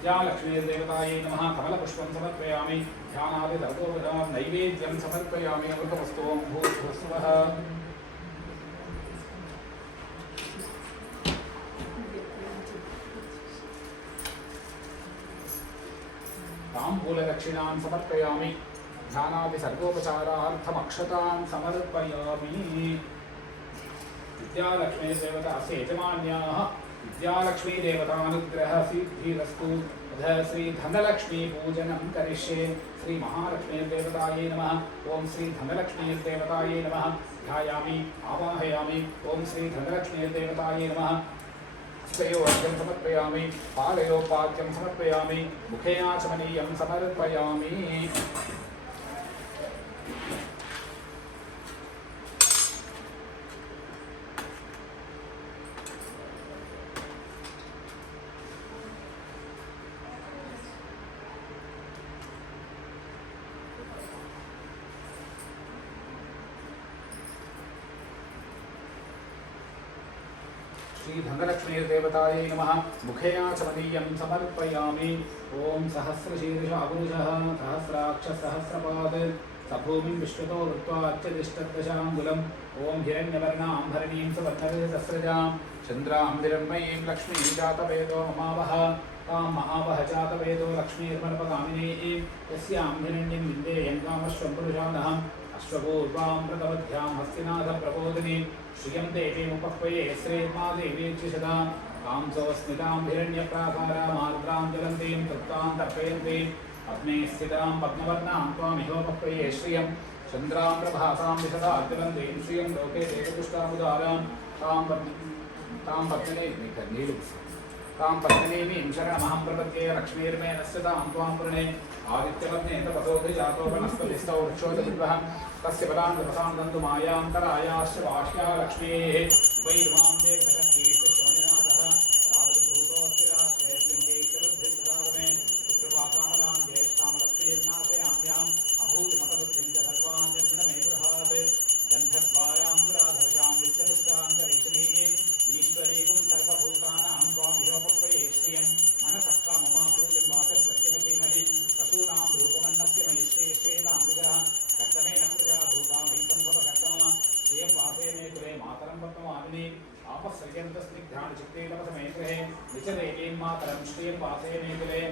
विद्यालक्ष्मीर्देवतायै नमः कमलपुष्पं समर्पयामि ध्यानादि सर्वोपचारान् नैवेद्यं समर्पयामि अमृतमस्तु ओम भूर्भुवस्सुवः ताम्बूलदक्षिणां समर्पयामि ध्यानादि सर्वोपचारार्थमक्षतां समर्पयामि। विद्यालक्ष्मी देवतास्य यजमान्याः विद्यालक्ष्मी देवतानुग्रह सिद्धिरस्तु। श्री धनलक्ष्मी पूजनं करिष्ये। श्री महालक्ष्मी देवतायै नमः। ओम श्री धनलक्ष्मी देवतायै नमः। ध्यायामि आवाहयामि। ओम श्री धनलक्ष्मी देवतायै नमः। हस्तयोर्घ्यं समर्पयामि। पादयोपाद्यं समर्पयामि। मुखे आचमनीयं समर्पयामि। श्री धनलक्ष्मी देवतायै नमः। मुखे आचमनीयं समर्पयामि। ओम सहस्रशीर्ष अगुरुषः सहस्राक्ष सहस्रपाद सभूमिं विश्वतो वृत्वा अर्चतिष्ठदशाङ्गुलम्। ओम हिरण्यवर्णाम्भरणीं सुवर्णरजतस्रजां चन्द्रां हिरण्मयीं लक्ष्मीं जातवेदो ममावह। तां महावह जातवेदो लक्ष्मीर्मनपगामिनीः। यस्यां हिरण्यं विन्देयं कामश्वं पुरुषानः। अश्वपूर्वां प्रतवध्यां हस्तिनाथप्रबोधिनी श्रियं देवीमुपह्वये श्रीर्मा देवीर्चिषदा। तां स्वस्मितां हिरण्यप्राकारामार्द्रां ज्वलन्तीं तृप्तां तर्पयन्तीं अग्ने स्थितां पद्मवर्णां त्वामिहोपह्वये श्रियं चन्द्रां प्रभासां विशदा ज्वलन्तीं श्रियं लोके देवपुष्टामुदारां तां पद्मिनीं शरणमहं प्रपद्ये। लक्ष्मीर्मे नश्यतां त्वां वृणे आदित्यवर्णे तपसोऽधि जातो वनस्पतिस्थौ वृक्षोदविद्वः। तस्य पदां तपसां दन्तु मायान्तरायाश्च बाह्या लक्ष्मीः। उपैर्वां देवककीर्तिशोनिनाथः राजभूतोऽस्ति राष्ट्रेऽस्मिन् कीर्तिवृद्धिर्धावने। पितृपाकामलां ज्येष्ठां लक्ष्मीर्नाशयाम्यहम् अभूतिमतबुद्धिं च सर्वान् जन्ममे गृहात्। गन्धद्वाराङ्कुराधर्षां नित्यपुष्टां करीशनीः। ईश्वरीकुं सर्वभूतानां त्वामिहोपह्वये श्रियं मनसः काममापूतिं वाचः सत्यमचीमहि। पशूनां रूपमन्नस्य मयि श्रेष्ठेताम्बुजः कर्तमेन प्रजा भूता मयि सम्भवकर्तमा। श्रियं वासे मे कुले मातरं पद्ममालिनी। आपःसर्यन्तस्निग्धानि चित्ते तपसमे गृहे निचदेवीं मातरं श्रियं वासे मे कुले।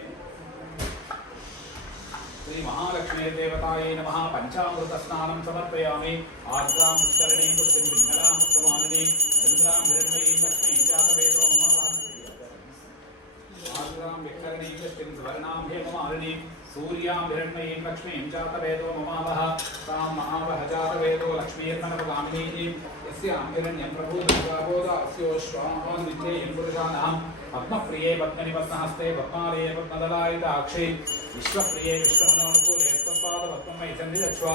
श्री महालक्ष्मी देवतायै नमः। पंचामृतस्नानं समर्पयामि। आर्द्रां पुष्करणीं पुष्टिं पिङ्गलां मुक्तमालिनीं चन्द्रां हिरण्मयीं लक्ष्मीं जातवेदो ममावह। आर्द्रां विक्करणीं पुष्टिं सुवर्णां हेममालिनीं सूर्यां हिरण्मयीं लक्ष्मीं जातवेदो ममावह। तां महावह जातवेदो लक्ष्मीर्मनपगामिनीः। यस्यां हिरण्यं प्रभूतस्वाबोधास्योश्वां नित्येयं पुरुषानः। पद्मप्रिये पद्मनिपद्महस्ते पद्मालये पद्मदलायिताक्षि विश्वप्रिये विश्वमनोनुकूले त्वत्पादपद्ममयि सन्निधत्स्व।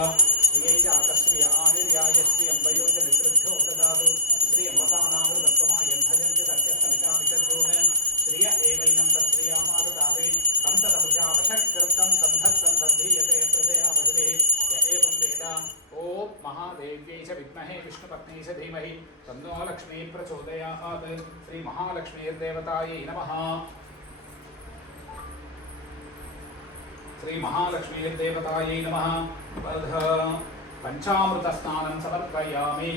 श्रियै जातश्रिय आनिर्याय श्रियं वयोजनितृभ्यो ददातु। श्रियं वसानामृतत्वमायं भजन्ति सत्यस्तमितामिषद्योन्। श्रिय एवैनं तच्छ्रियामाददाति तं तदमृषावशकृतं सन्धत्तं सन्धीयते प्रजया पशुभिः। य एवं वेद। ओम महादेव्यै च विद्महे विष्णुपत्न्यै च धीमहि तन्नो लक्ष्मी प्रचोदयात्। श्री महालक्ष्मीर्देवतायै नमः। श्री महालक्ष्मीर्देवतायै नमः। पंचामृतस्नानं समर्पयामि।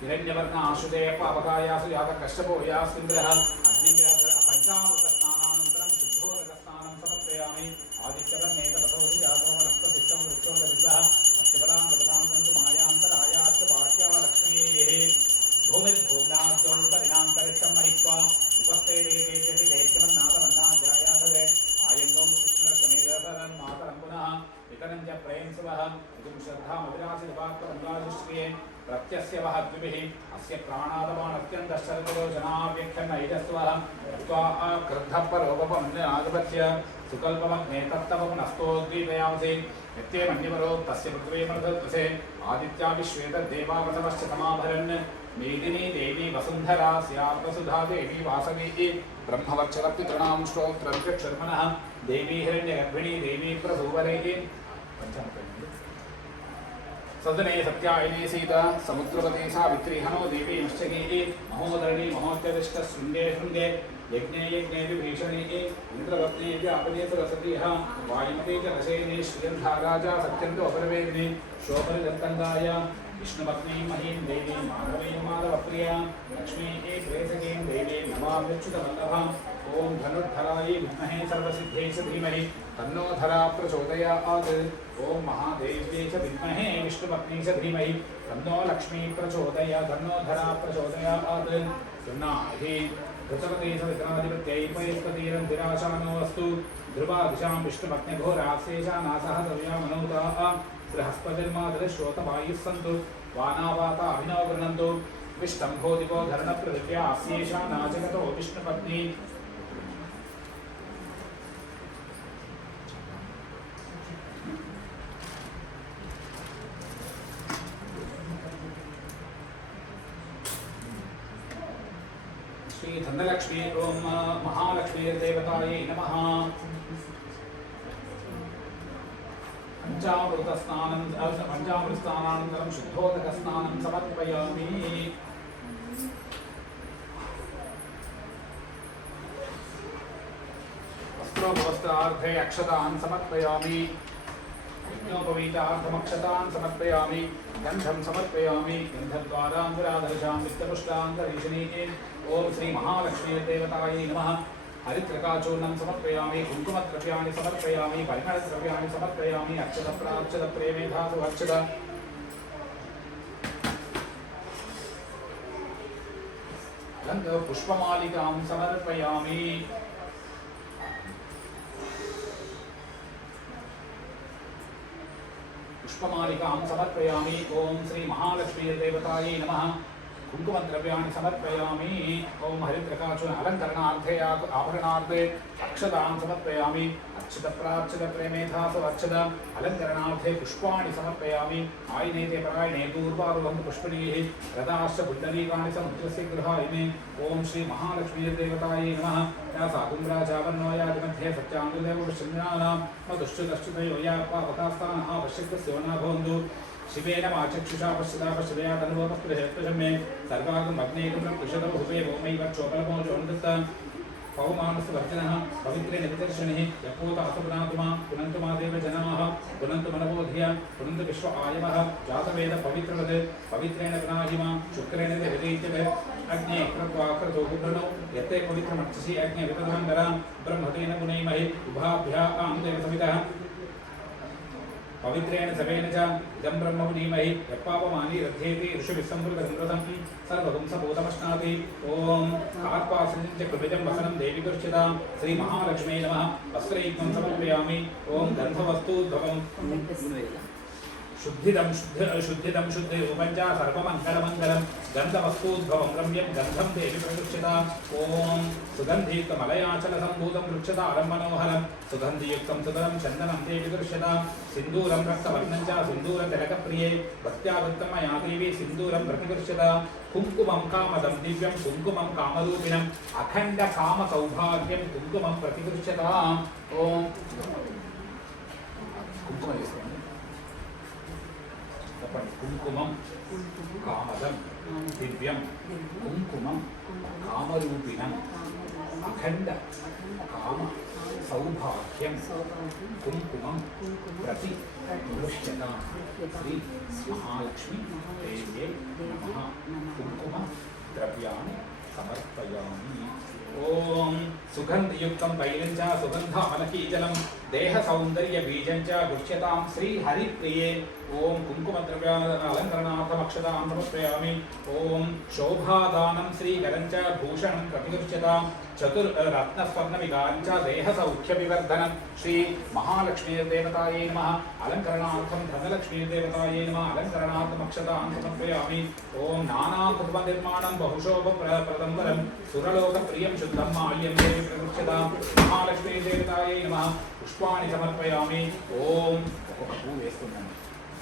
हिरण्यवर्णाश्रुते पावकायासु यातकश्यपो यास्मिन्द्रः अग्निव्याघ्र पंचामृतस्नानानन्तरं शुद्धोदकस्नानं समर्पयामि। आदित्यवर्णे तपसोऽधि जातो वनस्पतिस्थं वृक्षोदविद्वः। सत्यपदां तपसां सन्तु मायान्तरायाश्च बाह्या लक्ष्मीः। भूमिर्भूम्नाद्यौ परिणान्तरिक्षं महित्वा उपस्थे देवे जहि दैत्यमन्नादमन्नाध्यायासदे। आयङ्गौ कृष्णसमेधसरन् मातरं पुनः वितरं च प्रेम सुवः। इदं श्रद्धामभिलाषितपात्रमङ्गाजुश्रिये प्रत्यस्य वह द्विभिः। अस्य प्राणादमानत्यन्तश्चरतो जनाव्यख्यन्नैजस्वः। त्वा क्रुद्धः परोपमन्याधिपत्य सुकल्पमग्ने तत्तव पुनस्तोद्दीपयामसि। नित्ये मन्यवरो तस्य पृथ्वी मरुधत्वसे। आदित्या विश्वेतद्देवावसवश्च समाभरन्। मेदिनी देवी वसुन्धरा स्यात् वसुधा देवी वासवी। ब्रह्मवर्चलपितॄणां श्रोत्रं देवी हिरण्यगर्भिणी देवी प्रभुवरेः। सदने सत्यायने सीता समुद्रपति सावित्री हनो देवी निश्चकी। महोदरणी महोत्यदिष्ट शृंगे शृंगे यज्ञे यज्ञे विभीषणी। इंद्रपत्नी व्यापदे सरस्वतीः वायुमती च दशेने श्रियन्धा राजा सत्यन्तो अपरवेदिनी। शोभनदत्तङ्गाय विष्णुपत्नी महीं देवी माधवी माधवप्रिया। लक्ष्मी प्रेसकीं देवी नमाम्यच्युतवल्लभा। ओम धनुर्धरायै विद्महे सर्वसिद्धये च धीमहि तन्नो धरा प्रचोदयात्। ओम महादेव्यै च विद्महे विष्णुपत्नी च धीमहि तन्नो लक्ष्मी प्रचोदयात्। तन्नो धरा प्रचोदयात्। सुन्नाहि ऋतवती सवित्राधिपत्यै पयस्पतिरन्तिराशानो अस्तु। ध्रुवादिशां विष्णुपत्न्यघोरास्येषानासः द्रव्यामनौताः। बृहस्पतिर्मातृश्रोतवायुः सन्तु। वानावाता अभिनव गृह्णन्तु। विष्टम्भो दिवो धरणपृथिव्या अस्येषा नाजगतो विष्णुपत्नी। श्री धनलक्ष्मी ओम महालक्ष्मीर्देवतायै नमः। पंचामृतस्नानं शुद्धोदकस्नानं समर्पयामि। वस्त्रोपवस्त्रार्थे अक्षतान् समर्पयामि। यज्ञोपवीतार्थमक्षतान् समर्पयामि। गन्धं समर्पयामि। गन्धद्वारान्तराधर्षां वित्तपुष्टान्तरीषिणीः। ओम श्री महालक्ष्मीर्देवतायै नमः। हरित्रकाचूर्णं समर्पयामि। कुङ्कुमद्रव्याणि समर्पयामि। परिमलद्रव्याणि समर्पयामि। अक्षतप्राक्षतप्रेमेधातु अक्षत। पुष्पमालिकां समर्पयामि। पुष्पमालिकां समर्पयामि। ओम श्री महालक्ष्मीर्देवतायै नमः। कुङ्कुमद्रव्याणि समर्पयामि। ओम हरिद्रकाचूर्ण अलङ्करणार्थे आभरणार्थे अक्षतान् समर्पयामि। अक्षतप्राक्षतप्रेमेधासु अक्षत। अलङ्करणार्थे पुष्पाणि समर्पयामि। आयनेते परायणे दूर्वारुहन्तु पुष्पिणीः। रथाश्च पुण्डरीकाणि समुद्रस्य गृहायिने। ओम श्री महालक्ष्मीर्देवतायै नमः। या साकुम्भ्राचावर्णो यातिमध्ये सत्याङ्गुलेव पश्चिम्नानां दुष्टुदश्चुतयो या पावकास्तानः पश्यक्तस्य वना भवन्तु। शिवेन वाचक्षुषा पश्यता पश्यतया तन्वोपस्पृशमे सर्वागम् अग्नेयं विशदो हुपे भौमैव चोपलमो जोन्दत्त पवमानस्य वर्जनः पवित्रेण विदर्शनिः यपोत असपुनातु मां पुनन्तु मा देव जनाः पुनन्तु मनवोधिय पुनन्तु विश्व आयवः जातवेद पवित्रवत् पवित्रेण विनाहि मां शुक्रेण विदीत्यवत् अग्ने कृत्वा कृतो गुणो यत्ते पवित्रमर्चसि अग्ने विदधान्दरां ब्रह्मतेन गुणैमहि उभाभ्यां देवसमितः पवित्रेण सवेन च इदं ब्रह्म मुनीमहि यप्पापमानि रथ्येति ऋषिविसंवृतसंवृतं सर्वगं सभूतमश्नाति। ओम आत्पासनं च कृपितं वसनं देवी दुर्चितां श्री महालक्ष्मी नमः। वस्त्रयुक्तं समर्पयामि। ओम गन्धवस्तूद्भवं शुद्धिदं शुद्धिरूपं च सर्वमङ्गलमङ्गलं गन्धवस्तूद्भवं रम्यं गन्धं देवी प्रदुष्यता। ओम सुगन्धियुक्तमलयाचलसम्भूतं वृक्षतालं मनोहरं सुगन्धियुक्तं सुतरं चन्दनं देवी दृश्यता। सिन्दूरं रक्तवर्णं च सिन्दूरतिलकप्रिये भक्त्यावृत्तं मया देवी सिन्दूरं प्रतिदृश्यता। कुङ्कुमं कामदं दिव्यं कुङ्कुमं कामरूपिणम् अखण्डकामसौभाग्यं कुङ्कुमं प्रतिदृश्यता। ओम कुङ्कुमं कामदं दिव्यं कुङ्कुमं कामरूपिणम् अखण्ड काम सौभाग्यं कुङ्कुमं प्रति दृश्यता। श्री महालक्ष्मी देव्यै नमः। कुङ्कुम द्रव्याणि समर्पयामि। ओम सुगन्धयुक्तं तैलं च सुगन्धामलकीजलं देहसौन्दर्यबीजं च गुह्यतां श्री हरिप्रिये। ओम कुङ्कुमद्रव्या अलङ्करणार्थमक्षतां समर्पयामि। ओम शोभादानं श्रीकरं च भूषणं प्रतिगृह्यतां चतुर्रत्नस्वर्णविकारं च देहसौख्यविवर्धनं श्री महालक्ष्मीर्देवतायै नमः। अलङ्करणार्थं धनलक्ष्मीर्देवतायै नमः। अलङ्करणार्थमक्षतां समर्पयामि। ओम नानाकृतनिर्माणं बहुशोभप्रदं वरं सुरलोकप्रियं शुद्धं माल्यं देवी प्रगृह्यतां महालक्ष्मीर्देवतायै नमः। पुष्पाणि समर्पयामि। ओम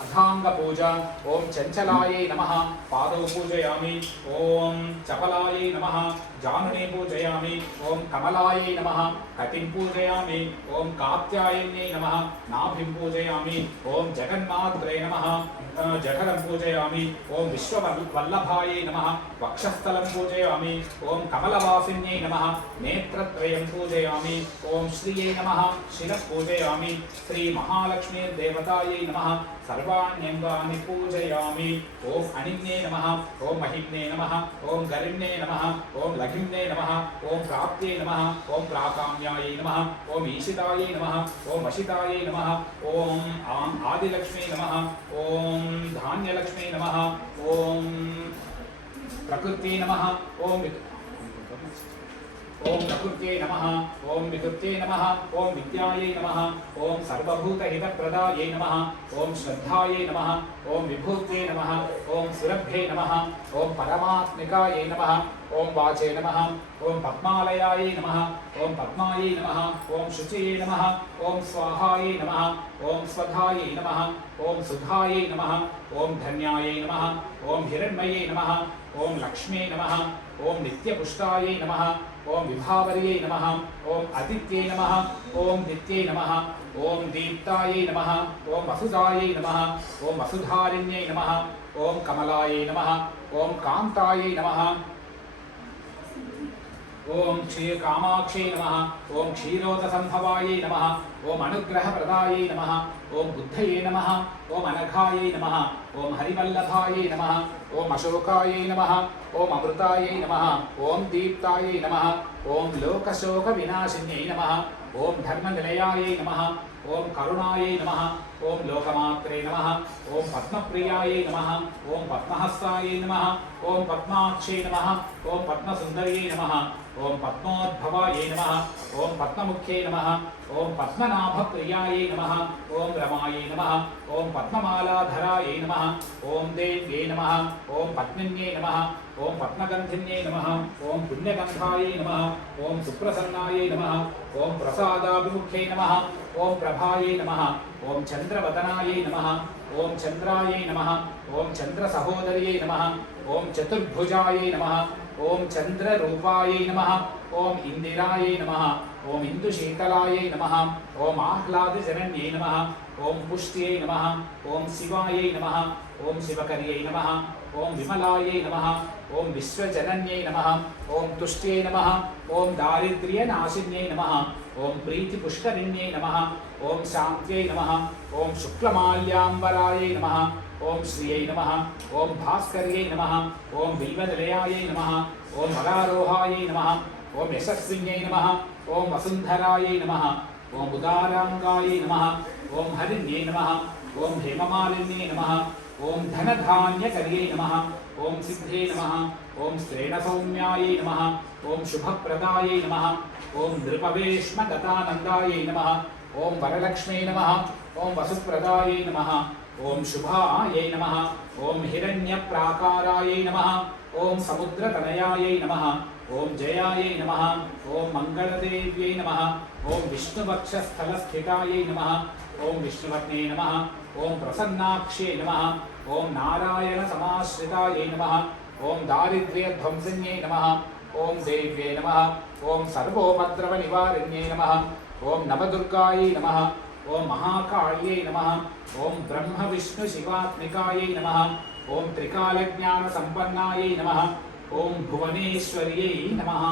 अथांग पूजा। ओम चंचलायै नमः। पादौ पूजयामि। ओम चपलायै नमः। जानुने पूजयामि। ओम कमलायै नमः। कटिं पूजयामि। ओम कात्यायन्यै नमः। नाभिं पूजयामि। ओम जगन्मात्रे नमः। जठरं पूजयामि। ओम विश्ववल्लभायै नमः। वक्षस्थलं पूजयामि। ओम कमलवासिन्यै नमः। नेत्रत्रयं पूजयामि। ओम श्रियै नमः। शिरः पूजयामि। श्री महालक्ष्मीर्देवतायै नमः। सर्वाण्यङ्गानि पूजयामि। ओम अनिन्ये नमः। ओम महिम्ने नमः। ओम गरिम्ने नमः। ओम लघिम्ने नमः। ओम प्राप्त्यै नमः। ओम प्राकाम्यायै नमः। ओम ईशितायै नमः। ओम अशितायै नमः। ओम आदिलक्ष्मी नमः। ओम धान्यलक्ष्मी नमः। ओम प्रकृति नमः। ओम प्रकृत्यै नमः। ओम विकृत्यै नमः। ओम विद्यायै नमः। ओम सर्वभूतहितप्रदायै नमः। ओम श्रद्धायै नमः। ओम विभूत्यै नमः। ओम सुरभ्यै नमः। ओम परमात्मिकायै नमः। ओम वाचे नमः। ओम पद्मालयायै नमः। ओम पद्मायै नमः। ओम शुचियै नमः। ओम स्वाहायै नमः। ओम स्वधायै नमः। ओम सुधायै नमः। ओम धन्यायै नमः। ओम हिरण्मयै नमः। ओम लक्ष्मी नमः। ओम नित्यपुष्टायै नमः। ओम विभावर्यै नमः। ओम आदित्यै नमः। ओम नित्यै नमः। ओम दीप्तायै नमः। ओम वसुधायै नमः। ओम वसुधारिण्यै नमः। ओम कमलायै नमः। ओम कान्तायै नमः। ओम क्षीरकामाक्षै नमः। ओम क्षीरोदसंभवायै नमः। ओम अनुग्रहप्रदायै नमः। ओम बुद्धये नमः। ओम अनघायै नमः। ओम हरिवल्लभायै नमः। ओम अशोकायै नमः। ओम अमृतायै नमः। ओम दीप्तायै नमः। ओम लोकशोकविनाशिन्यै नमः। ओम धर्मनिलयायै नमः। ओम करुणायै नमः। ओम लोकमात्रे नमः। ओम पद्मप्रियायै नमः। ओम पद्महस्तायै नमः। ओम पद्माक्षै नमः। ओम पद्मसुन्दर्यै नमः। ओम पद्मोद्भवायै नमः। ओम पद्ममुख्यै नमः। ओम पद्मनाभप्रियायै नमः। ओम रमायै नमः। ओम पद्ममालाधरायै नमः। ओम देव्यै नमः। ओम पद्मिन्यै नमः। ओम पद्मगन्धिन्यै नमः। ओम पुण्यगन्धायै नमः। ओम सुप्रसन्नायै नमः। ओम प्रसादाभिमुख्यै नमः। ओम प्रभायै नमः। ओम चन्द्रवदनायै नमः। ओम चन्द्रायै नमः। ओम चन्द्रसहोदर्यै नमः। ओम चतुर्भुजायै नमः। ओम चन्द्ररूपायै नमः। ओम इंदिरायै नमः। ओम इंदुशीतलायै नमः। ओम आह्लादजनन्यै नमः। ओम पुष्ट्यै नमः। ओम शिवायै नमः। ओम शिवकर्यै नमः। ओम विमलायै नमः। ओम विश्वजनन्यै नमः। ओम तुष्ट्यै नमः। ओम दारिद्र्यनाशिन्यै नमः। ओम प्रीतिपुष्करिण्यै नमः। ओम शान्त्यै नमः। ओम शुक्लमाल्याम्बरायै नमः। ओम श्रियै नमः। ओम भास्कर्यै नमः। ओम बिल्वनिलयायै नमः। ओम वरारोहायै नमः। ओम यशस्विन्यै नमः। ओम वसुन्धरायै नमः। ओम उदाराङ्गायै नमः। ओम हरिण्यै नमः। ओम हेममालिन्यै नमः। ओम धनधान्यकर्यै नमः। ओम सिद्धे नमः। ओम श्रेणसौम्यायै नमः। ओम शुभप्रदायै नमः। ओम नृपवेश्मगतानन्दायै नमः। ओम वरलक्ष्मी नमः। ओम वसुप्रदायै नमः। ओम शुभायै नमः। ओम हिरण्यप्राकारायै नमः। ओम समुद्रतनयायै नमः। ओम जयायै नमः। ओम मंगलदेव्यै नमः। ओम विष्णुवक्षस्थलस्थितायै नमः। ओम विष्णुपत्न्यै नमः। ओम प्रसन्नाक्ष्यै नमः। ओम नारायणसमाश्रितायै नमः। ओम दारिद्र्यध्वंसिन्यै नमः। ओम देव्यै नमः। ओम सर्वोपद्रवनिवारिण्यै नमः। ओम नवदुर्गायै नमः। ओम महाकाल्यै नमः। ओम ब्रह्मविष्णुशिवात्मिकायै नमः। ओम त्रिकालज्ञानसम्पन्नायै नमः। ओम भुवनेश्वर्यै नमः।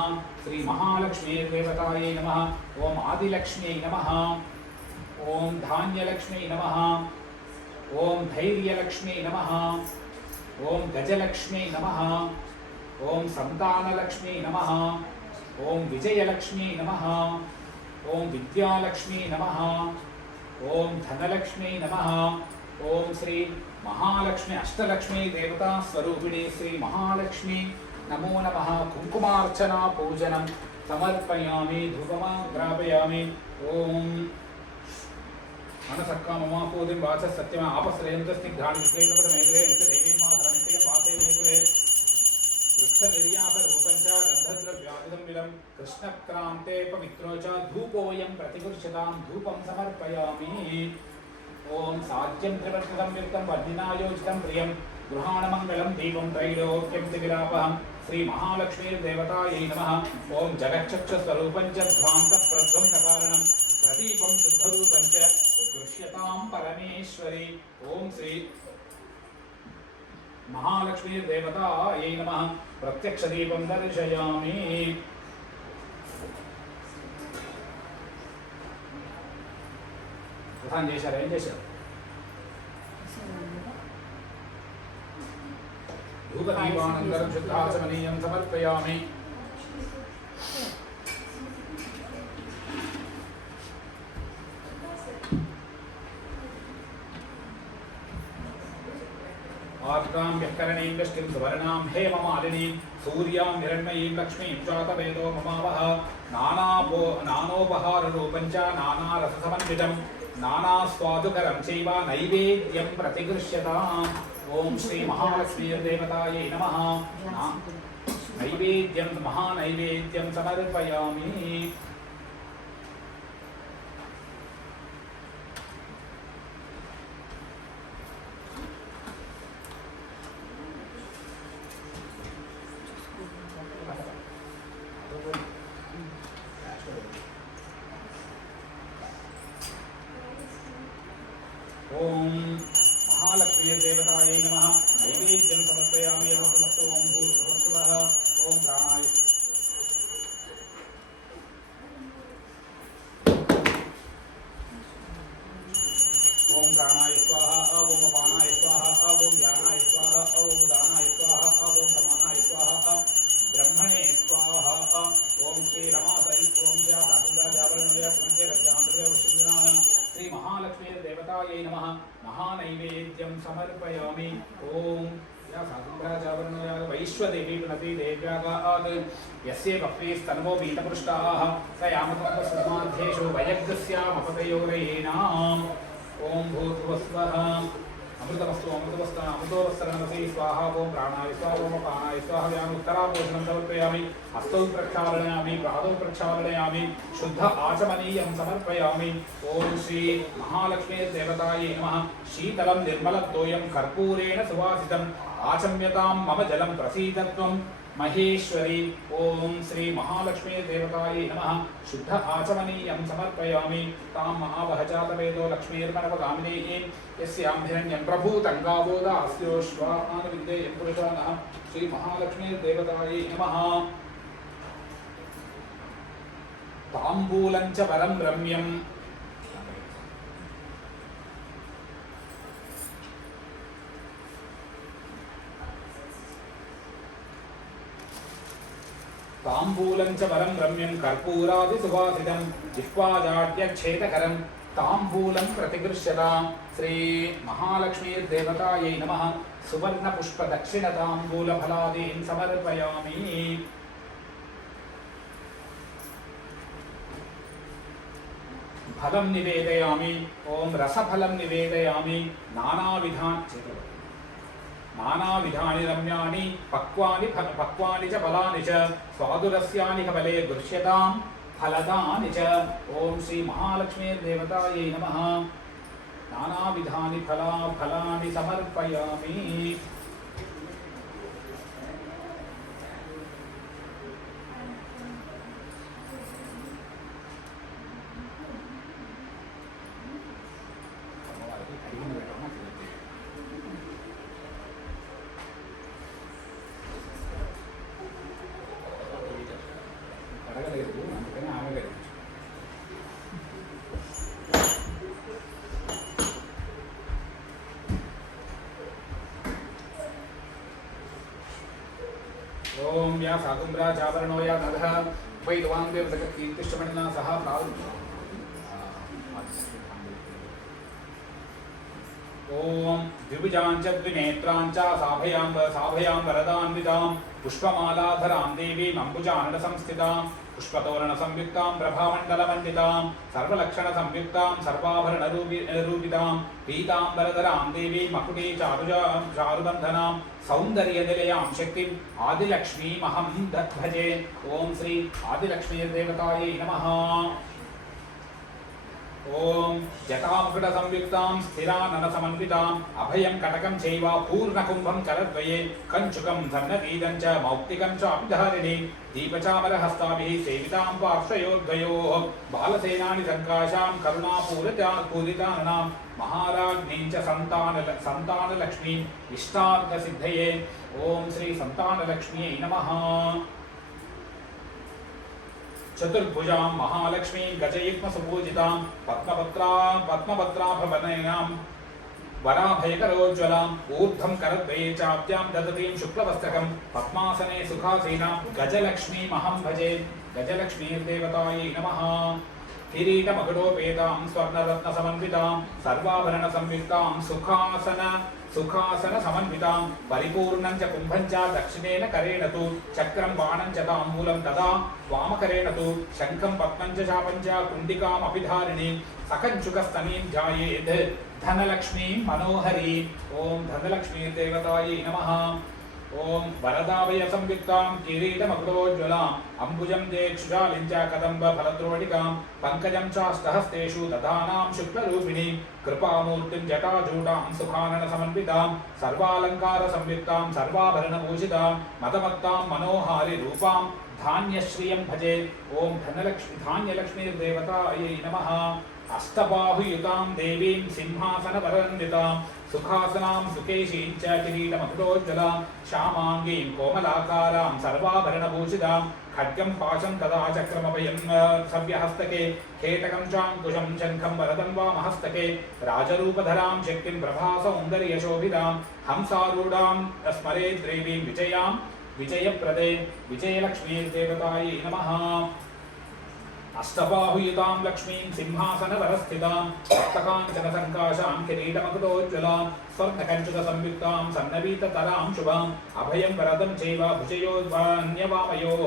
श्री महालक्ष्मीर्देवतायै नमः। ओम आदिलक्ष्म्यै नमः। ओम धान्यलक्ष्म्यै नमः। ओम धैर्यलक्ष्म्यै नमः। ओम गजलक्ष्म्यै नमः। ओम संतानलक्ष्म्यै नमः। ओम विजयलक्ष्म्यै नमः। ओम विद्यालक्ष्म्यै नमः। ओम धनलक्ष्म्यै नमः। ओम श्री महालक्ष्मी अष्टलक्ष्मी देवता स्वरूपिणी श्री महालक्ष्मी नमो नमः। कुंकुमार्चना पूजनं समर्पयामि। धूपमाग्रापयामि। ओम मनसक्का ममापूतिं वाचः सत्यमा आपश्रयन्तस्निग्धान् विश्लेषपदमेघ्रे नित्यदेवीं मातरं नित्यं वासे मेकुले वृक्षनिर्यासरूपं च गन्धद्रव्यादिदं कृष्णक्रान्ते पवित्रो च धूपोऽयं प्रतिगृह्यतां धूपं समर्पयामि। ओम साज्यं त्रिवर्तितं युक्तं वर्धिनायोजितं प्रियं गृहाणमङ्गलं दीपं त्रैलोक्यं दिविलापहं श्री महालक्ष्मीर्देवतायै नमः। ओम जगच्चक्षुस्वरूपं च ध्वान्तप्रध्वंसकारणं प्रदीपं शुद्धरूपं च गृह्यतां परमेश्वरी। ओम श्री महालक्ष्मीर्देवतायै नमः प्रत्यक्षदीपं दर्शयामि ప్రధానం చేశారు ఏం చేశారు ధూపదీపానంతరం శుద్ధాచమనీయం సమర్పయామి आर्द्रां यःकरणीं वृष्टिं सुवर्णां हेममालिनीं सूर्यां हिरण्मयीं लक्ष्मीं जातवेदो ममावह नानोपहाररूपं च नानारससमन्वितं नानास्वादुकरं चैव नैवेद्यं प्रतिगृह्यताम् ॐ श्री महालक्ष्मीर्देवतायै नमः नैवेद्यं महानैवेद्यं समर्पयामि ओम महालक्ष्मीर्देवतायै नमः नैवेद्यं समर्पयामि अमृतमस्तु ओम भूर्भुवस्सुवः ओम प्राणाय स्वाहा ओम अपानाय स्वाहा ओम ज्ञानाय स्वाहा ओम दानाय स्वाहा ओम समानाय स्वाहा ब्रह्मणे स्वाहा ओम श्री रमासै ओम श्याकाकुंदाजावरणोय पंचरत्नांतर्गवशिंदनाः श्री महालक्ष्मीर्देवतायै नमः महानैवेद्यं समर्पयामि ओम या साकुंदाजावरणोय वैश्वदेवी प्रणति देव्यागात् यस्य भक्तिस्तन्वो वीतपृष्टाः स यामतमसुमाध्येषु वयग्स्यामपतयोरेणाम् ओम भूर्भुवस्वः अमृतमस्तु अमृतोवस्त्रनमसि स्वाहा ओम प्राणाय स्वाहा ओम अपानाय स्वाहा व्यामुत्तरापोषणं समर्पयामि हस्तौ प्रक्षालयामि पादौ प्रक्षालयामि शुद्ध आचमनीयं समर्पयामि ओम श्री महालक्ष्मीर्देवतायै नमः शीतलं निर्मलद्वयं कर्पूरेण सुवासितम् आचम्यतां मम जलं प्रसीदत्वं महेश्वरी ओम श्री महालक्ष्मीर्देवतायै नमः शुद्ध आचमनीयं समर्पयामि तां महावहजातवेदो लक्ष्मीर्मनवगामिनीः यस्यां हिरण्यं प्रभूतं गावो दास्योश्वान् विद्येयं पुरुषाणः श्री महालक्ष्मीर्देवतायै नमः ताम्बूलं च वरं रम्यं ताम्बूलं च वरं रम्यं कर्पूरादिसुवासितं जिह्वाजाड्यच्छेदकरं ताम्बूलं प्रतिगृह्यतां श्री महालक्ष्मीर्देवतायै नमः सुवर्णपुष्पदक्षिणताम्बूलफलादीन् समर्पयामि फलं निवेदयामि ओम रसफलं निवेदयामि नानाविधानि रम्याणि पक्वानि च फलानि च स्वादुरस्यानि कमले गृह्यतां फलदानि च ओम श्री महालक्ष्मीर्देवतायै नमः नानाविधानि फलानि समर्पयामि ओम या साकुम्भ्राजावरणो या दधः वैद्वान् देवसकीर्तिष्ठमणिना सह ओम द्विभुजाञ्च द्विनेत्राञ्च साभयां वरदान्वितां पुष्पमालाधरां देवीम् अम्बुजाननसंस्थितां पुष्पतोरणसंयुक्तां प्रभामण्डलमण्डितां सर्वलक्षणसंयुक्तां सर्वाभरणरूपितां पीताम्बरधरां देवीं मकुटे चारुबन्धनां सौन्दर्यनिलयां शक्तिम् आदिलक्ष्मीमहं भजे ओम श्री आदिलक्ष्मीर्देवतायै नमः ఓం జటాముకుట సంయుక్తాం స్థిరానన సమన్వితాం అభయం కటకం చైవ పూర్ణకుంభం కరద్వయే కంచుకం సన్నతీదం చ మౌక్తికం చ అభిధారిణి దీపచామరహస్తాభిః సేవితాం పార్శ్వయోర్ద్వయోః బాలసేనాని సంకాశాం కరుణాపూరితాననాం మహారాజ్ఞీం చ సంతానలక్ష్మీం ఇష్టార్థసిద్ధయే. ఓం శ్రీ సంతానలక్ష్మ్యై నమః. చతుర్భుజాం మహాలక్ష్మీం గజయుగ్మ సుపూజితాం పద్మపత్రాభవనయాం వరాభయకరోజ్వలాం ఊర్ధ్వం కరద్వయే చాప్యాం దదతీం శుక్లవస్త్రకం పద్మాసనే సుఖాసీనాం గజలక్ష్మీమహం భజే. గజలక్ష్మీర్దేవతాయై నమః. కిరీటమకుటోపేతాం స్వర్ణరత్న సమన్వితాం సర్వాభరణ సంయుక్తాం సుఖాసన సమన్వితాం పరిపూర్ణం చ కుంభం చ దక్షిణేన కరేణ తు చక్రం బాణం చ తాంబూలం తదా వామకరేణ తు శంఖం పద్మం చ చాపం చ కుండికామపిధారిణి సకంచుకస్తనీం ధ్యాయేత్ ధనలక్ష్మీం మనోహరీ. ఓం ధనలక్ష్మీర్దేవతాయై నమః. ఓం వరదాభయ సంయుక్తాం కిరీటమకుటోజ్వలాం అంబుజం దేక్షుజాలిం చ కదంబ ఫలద్రోణికాం పంకజం చాష్టహస్తేషు దధానాం శుక్లరూపిణి కృపామూర్తిం జటాజూటాం సుఖానన సమన్వితాం సర్వాలంకార సంయుక్తాం సర్వాభరణభూషితాం మదమత్తాం మనోహారి రూపాం ధాన్యశ్రియం భజే. ఓం ధాన్యలక్ష్మీర్దేవతాయై నమః. అష్టబాహుయుతాం దేవీం సింహాసనవరందితాం సుఖాసనాం సుకేశీం చ కిరీటమకుటోజ్వలాం శ్యామాంగీం కోమలాకారాం సర్వాభరణభూషితాం ఖడ్గం పాశం తదా చక్రమభయం సవ్యహస్తకే కేటకం చాంకుశం శంఖం వరదం వామహస్తకే రాజరూపధరాం శక్తిం ప్రభాసౌందర్యశోభితాం హంసారూఢాం స్మరేద్దేవీం విజయప్రదే. విజయలక్ష్మీర్దేవతాయై నమః. అష్టబాహుయుతాం లక్ష్మీం సింహాసనవరస్థితాం సప్తకాంచన సంకాశాం కిరీటమకుటోజ్వలాం స్వర్ణకంచుక సంయుక్తాం సన్నవీతతరాం శుభాం అభయం వరదం చైవ భుజయోర్వాణ్యవామయోః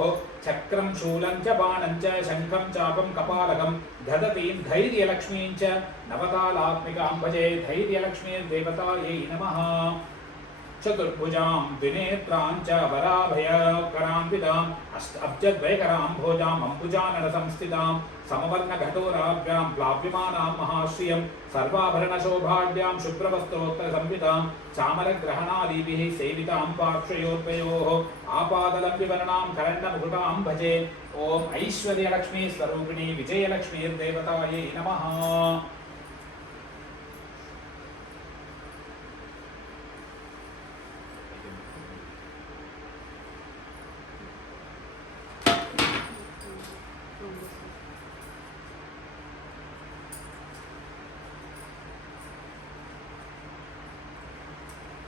చక్రం శూలం చ బాణం చ శంఖం చాపం కపాలకం దదతీం ధైర్యలక్ష్మీం చ నవతాళాత్మికాం భజే. ధైర్యలక్ష్మీర్దేవతాయై నమః. చతుర్భుజాం ద్వినేత్రాం చ వరాభయకరాన్వితాం అబ్జద్వయకరాం భోజాం అంబుజానన సంస్థితాం సమవర్ణఘటోరాభ్యాం ప్లావ్యమానాం మహాశ్రియం సర్వాభరణశోభాఢ్యాం శుభ్రవస్త్రోత్తర సంవితాం చామరగ్రహణాదీభిః సేవితాం పార్శ్వయోర్ద్వయోః ఆపాదలంబివర్ణాం కరండముకుటాం భజే. ఓం ఐశ్వర్యలక్ష్మీ స్వరూపిణి విజయలక్ష్మీర్దేవతాయై నమః.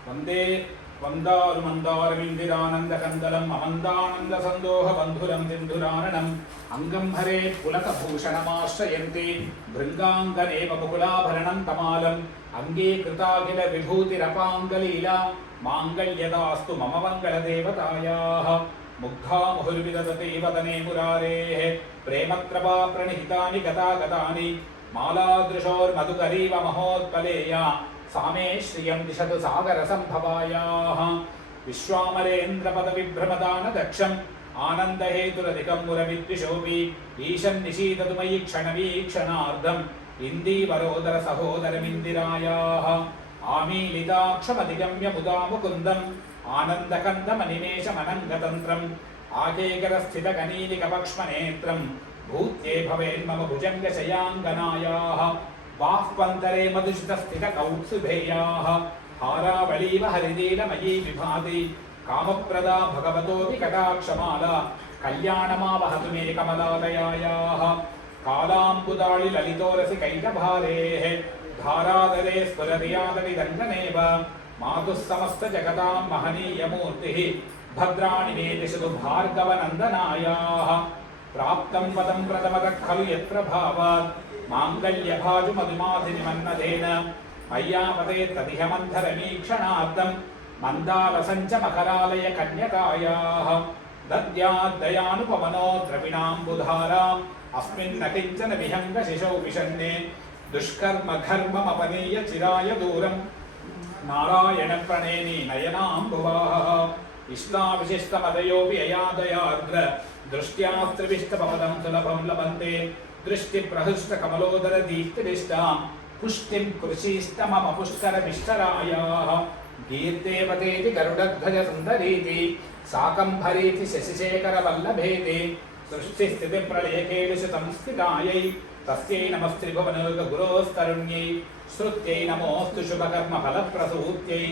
వందే వందారు మందారమిందిరానందకందలం అమందానంద సందోహ బంధురం సింధురారణం అంగం హరే పులకభూషణమాశ్రయంతి భృంగాంగనేవ ముకులాభరణం తమాలం అంగీకృతాఖిల విభూతిరపాంగలీలా మాంగళ్యదాస్తు మమ మంగళదేవతాయాః. ముగ్ధా ముహుర్విదదతే వదనే మురారేః ప్రేమత్రవా ప్రణిహితాని గతాగతాని మాలాదృశోర్మధుకరీవ మహోత్పలేయా సామే శ్రియం దిశతు సాగర సంభవాయాః. విశ్వామరేంద్రపదవిభ్రమదాన దక్షం ఆనందహేతురధికం మురవిద్విషోపి ఈశన్ నిశీదతు మయి క్షణవీక్షణార్ధం ఇందీవరోదర సహోదరమిందిరాయాః. ఆమీలితాక్షమధిగమ్య ముదా ముకుందం ఆనందకందమనిమేషమనంగతంత్రం ఆకేకరస్థితగణీలికపక్ష్మనేత్రం భూత్యే భవేన్మమ భుజంగశయాంగనాయాః. బాహ్వంతరే మధుషితస్థితకౌత్సుభేయాః హారావళీవ హరినీలమయీ విభాతి కామప్రదా భగవతోపి కటాక్షమాలా కళ్యాణమావహతు మే కమలాదయాయాః. కాలాంబుదాళి లలితోరసి కైటభారేః ధారాదరే స్ఫురరియాదవిదండనేవ మాతుః సమస్త జగతాం మహనీయమూర్తిః భద్రాణి మే దిశతు భార్గవనందనాయాః. ప్రాప్తం పదం ప్రథమతః ఖలు యత్ర భావాత్ మాంగళ్యభాజు మధుమాధినిమన్నదేన మయ్యాపతే తదిహ మంథరమీక్షణార్థం మందారసంచ మకరాలయ కన్యకాయాః. దద్యాద్దయానుపమనో ద్రవిణాంబుధారాం అస్మిన్న కించన విహంగ శిశౌ విషన్నే దుష్కర్మ ఘర్మమపనీయ చిరాయ దూరం నారాయణ ప్రణేని నయనాంబువాః. इष्टाविशिष्टमदयोऽपि अयादयार्द्र दृष्ट्या त्रिविष्टपवनं सुलभं लभन्ते दृष्टिप्रहृष्टकमलोदरदीप्तिरिष्टां पुष्टिं कृषीष्टमम पुष्करविष्टरायाः गीर्देवतेति गरुडध्वजसुन्दरीति शाकम्भरीति शशिशेखरवल्लभेति सृष्टिस्थितिप्रलयकेषु संस्थितायै तस्यै नमस्त्रिभुवनलोकगुरोस्तरुण्यै श्रुत्यै नमोऽस्तु शुभकर्मफलप्रसूत्यै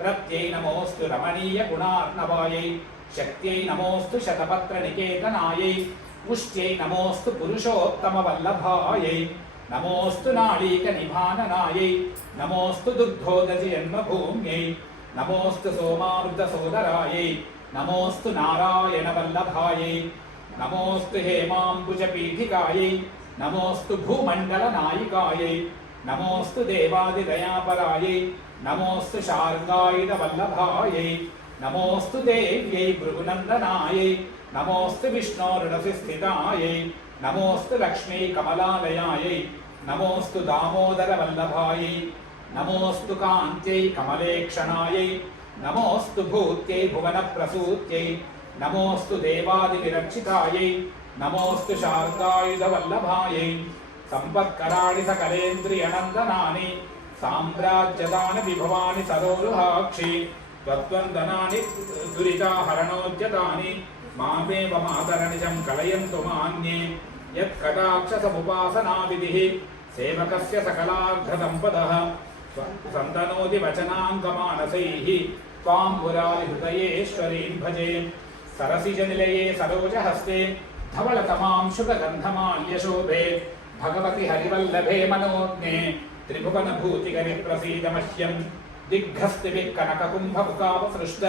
प्रत्यै नमोऽस्तु रमणीयगुणार्णवायै शक्त्यै नमोऽस्तु शतपत्रनिकेतनायै पुष्ट्यै नमोऽस्तु पुरुषोत्तमवल्लभायै नमोऽस्तु नाळीकनिभाननायै नमोऽस्तु दुग्धोदजन्मभूम्यै नमोऽस्तु सोमामृतसोदरायै नमोऽस्तु नारायणवल्लभायै नमोऽस्तु हेमाम्बुजपीठिकायै नमोऽस्तु भूमण्डलनायिकायै नमोऽस्तु देवादिदयापरायै नमोऽस्तु शार्ङ्गायुधवल्लभायै नमोऽस्तु देव्यै भृगुनन्दनायै नमोऽस्तु विष्णोरुरसि स्थितायै नमोऽस्तु लक्ष्मी कमलालयायै नमोऽस्तु दामोदरवल्लभायै नमोऽस्तु कान्त्यै कमलेक्षणायै नमोऽस्तु भूत्यै भुवनप्रसूत्यै नमोऽस्तु देवादिविरक्षितायै नमोऽस्तु शार्ङ्गायुधवल्लभायै सम्पत्कराणि सकलेन्द्रियनन्दनानि साम्राज्यदानि विभवानि सरोरुहाक्षि त्वद्वन्दनानि दुरिताहरणोद्यतानि मामेव मातरनिजं कलयन्तु मान्ये यत्कटाक्षसमुपासनाविधिः सेवकस्य सकलाग्रसम्पदः सन्तनोति वचनाङ्गमानसैः त्वां मुरारिहृदयेश्वरीं भजे सरसिजनिलये सरोजहस्ते धवलतमां शुभगन्धमाल्यशोभे भगवति हरिवल्लभे मनोज्ञे त्रिभुवनभूतिकरिप्रसीद मह्यं दिग्घस्तिभिः कनककुम्भमुखावसृष्ट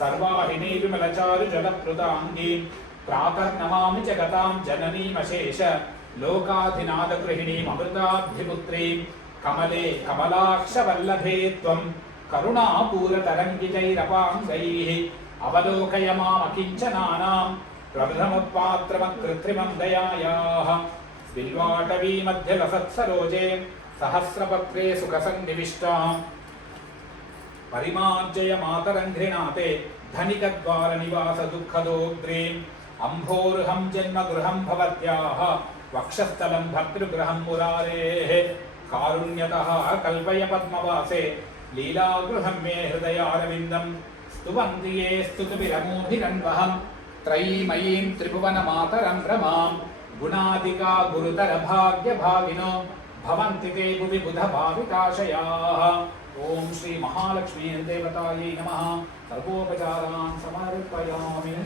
सर्वाहिनी विमलचारुजलप्लुताङ्गी प्रातर्नमामि जगतां जननीमशेष लोकाधिनाथगृहिणीममृताब्धिपुत्रीं कमले कमलाक्षवल्लभे त्वं करुणापूरतरङ्गितैरपाङ्गैः अवलोकय मामकिञ्चनानां प्रबृहमुत्पात्रमकृत्रिमं दयायाः बिल्वाटवी मध्यलसत्सरोजे सहस्रपत्रे सुखसन्निविष्टा परिमार्जय मातरङ्घ्रिणाते धनिकद्वारनिवास दुःखदोग्रीम् अम्भोरुहं जन्मगृहं भवत्याः वक्षस्थलं भर्तृगृहं मुरारेः कारुण्यतः कल्पय पद्मवासे लीलागृहं मे हृदयारविन्दं स्तुवन्ति ये स्तुतिभिरमूभिरन्वहं त्रयीमयीं त्रिभुवनमातरं रमां गुणादिका गुरुतरभाग्यभागिनो भवन्ति ते भुवि बुधभाविताशयाः। ओम श्री महालक्ष्मी देवतायै नमः। सर्वोपचारान् समर्पयामि।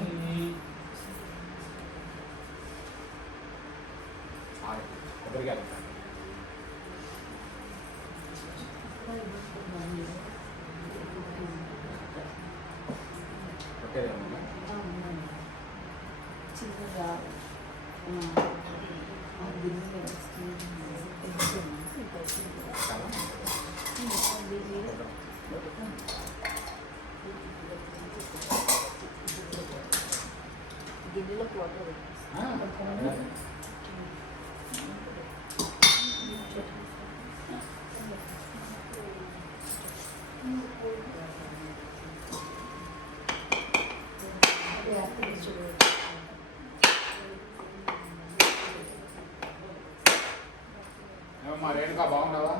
रेणुका बाగున్నావా?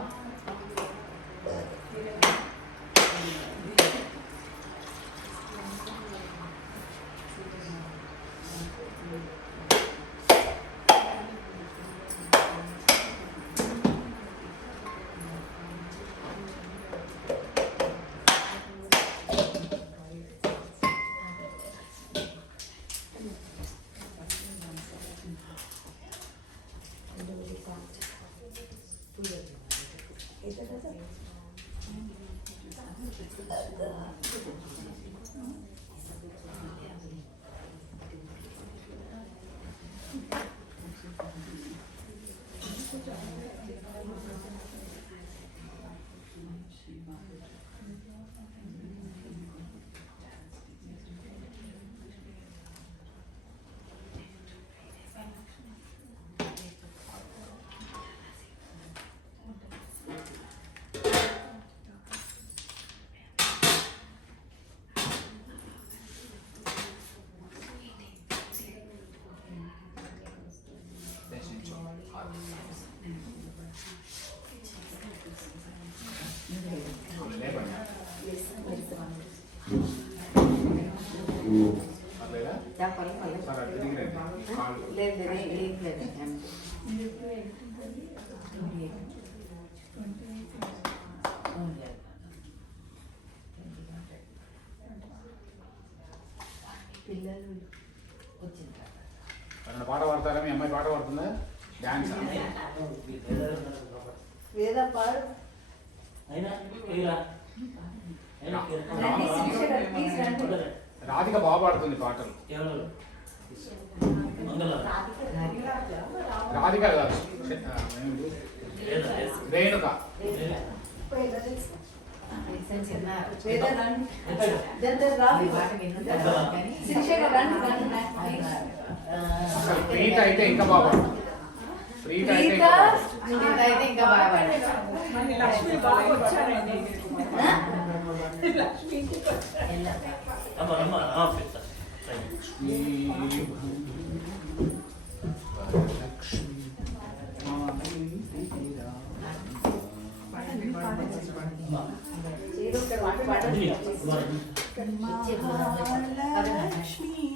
లేదా సార్ అటు దిగిరండి కాళ్ళు పిల్లలు వచ్చిన పాట పాడతారా? మీ అమ్మాయి పాట పాడుతుందా? డాన్స్ వేద పాడు రాధిక బాగా పాడుతుంది పాటలు. రాధిక కాదు, రేణుక. ప్రీత అయితే ఇంకా బాగా ప్రీత అయితే ఇంకా బాగా महालक्ष्मी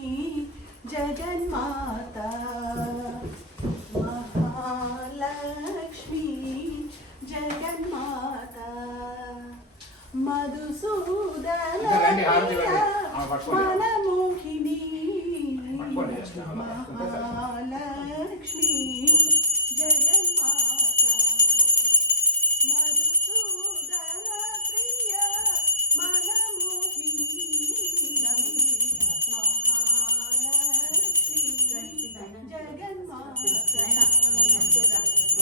जगन्माता महालक्ष्मी जगन्माता मधुसूदन मनमोहिनी महालक्ष्मी जगन्माता मधुसूदन प्रिय मनमोहिनी महालक्ष्मी जगन्माता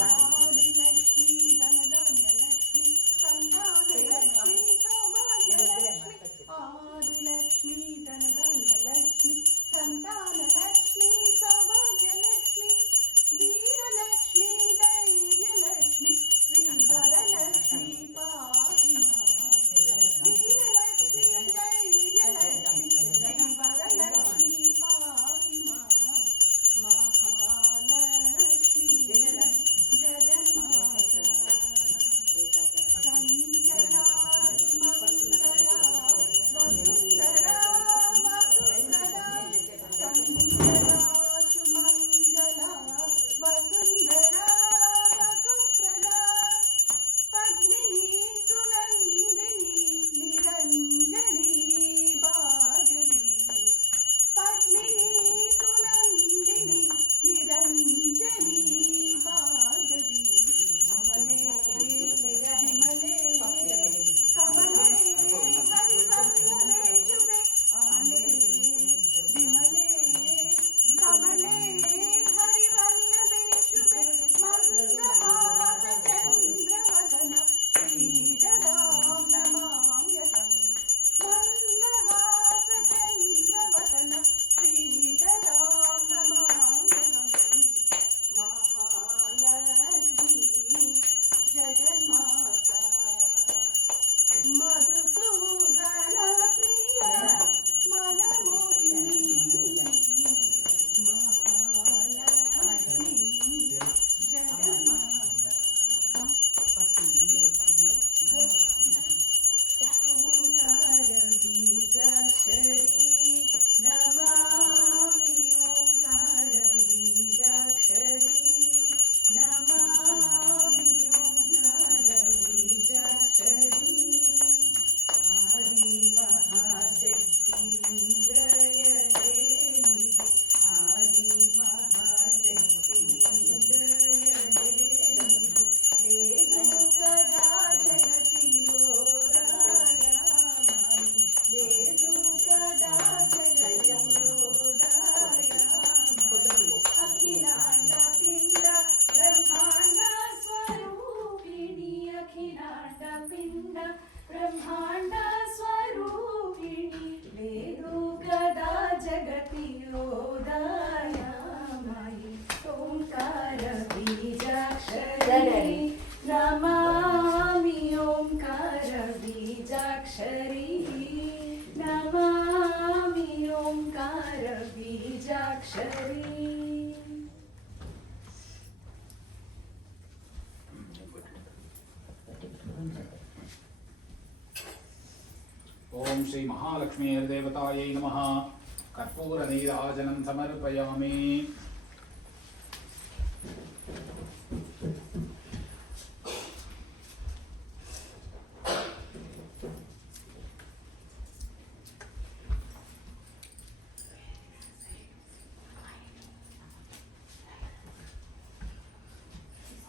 आदिलक्ष्मी धनधान्यलक्ष्मी संतानलक्ष्मी सौभाग्यलक्ष्मी आदिलक्ष्मी धनधान्यलक्ष्मी संतानलक्ष्मी सौभाग्यलक्ष्मी वीरलक्ष्मी धैर्यलक्ष्मी श्रीधरलक्ष्मी पाहि मां वीरलक्ष्मी धैर्यलक्ष्मी श्रीधरलक्ष्मी पाहि मां महालक्ष्मी जगन्माता चञ्चला सुमङ्गला वसुन्धरा वसुप्रदा चञ्चला सुमङ्गला वसुन्धरा वसुप्रदा पद्मिनी सुनन्दिनी निरञ्जनी भागवी पद्मिनी सुनन्दिनी निरञ्जनी भागवी अमले विमले कमले हरिवल्लभे शुभे अमले विमले कमले हरिवल्लभे शुभे मन्दहास चन्द्रवदन श्रीधरां नमाम्यहम् मन्दहास चन्द्रवदन श्रीधरां नमाम्यहम् महालक्ष्मी जगन्माता मधुसूदन प्रिय मनमोहिनी महालक्ष्मी जगन्माता ओंकार बीजाक्षरी नमामि ओंकार बीजाक्षरी नमामि ओंकार बीजाक्षरी आदि महाशक्ति जय देवी आदि महाशक्ति जय देवी लेनु कदा जगति ओदाया माई लेनु कदा जगति ओदाया माई अखिलांड पिंड ब्रह्मांड स्वरूपिणी अखिलांड पिंड ब्रह्मांड स्वरूपिणी लेनु कदा जगति ओदाया माई ओंकार बीजाक्षरी नमामि ओंकार बीजाक्षरी नमामि ओंकार बीजाक्षरी ఓం శ్రీ श्री महालक्ष्मीर्देवतायै नमः कर्पूरनीराजनं समर्पयामि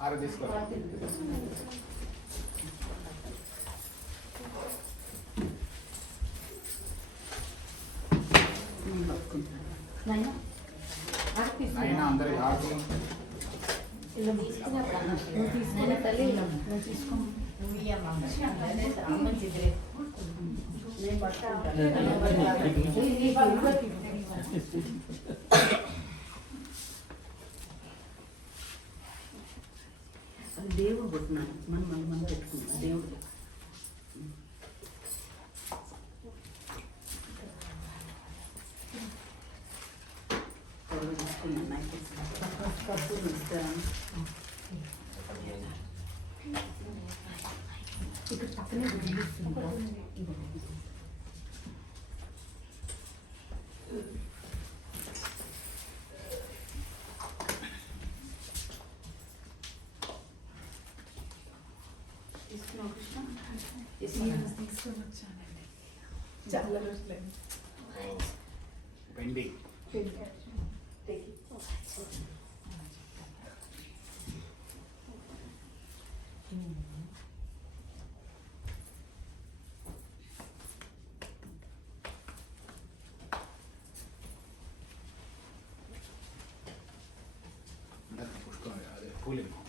आरती నైనా అందరి ఆరతి ఇలా తీసుకున్నప్పుడు అన్న తల్లి నువ్వు తీసుకో నువ్వు ఇయ్యమ్మా అమ్మ చిద్రే నేను పట్టుకుంటాను అది దేవుడు పుట్టినాడు మనం పెట్టుకున్నాం దేవుడు ఇక్కడ పక్కనే తీసుకొని వచ్చానండి చాలా రోజులైంది పెండింగ్ పుష్పం అదే పూలేమో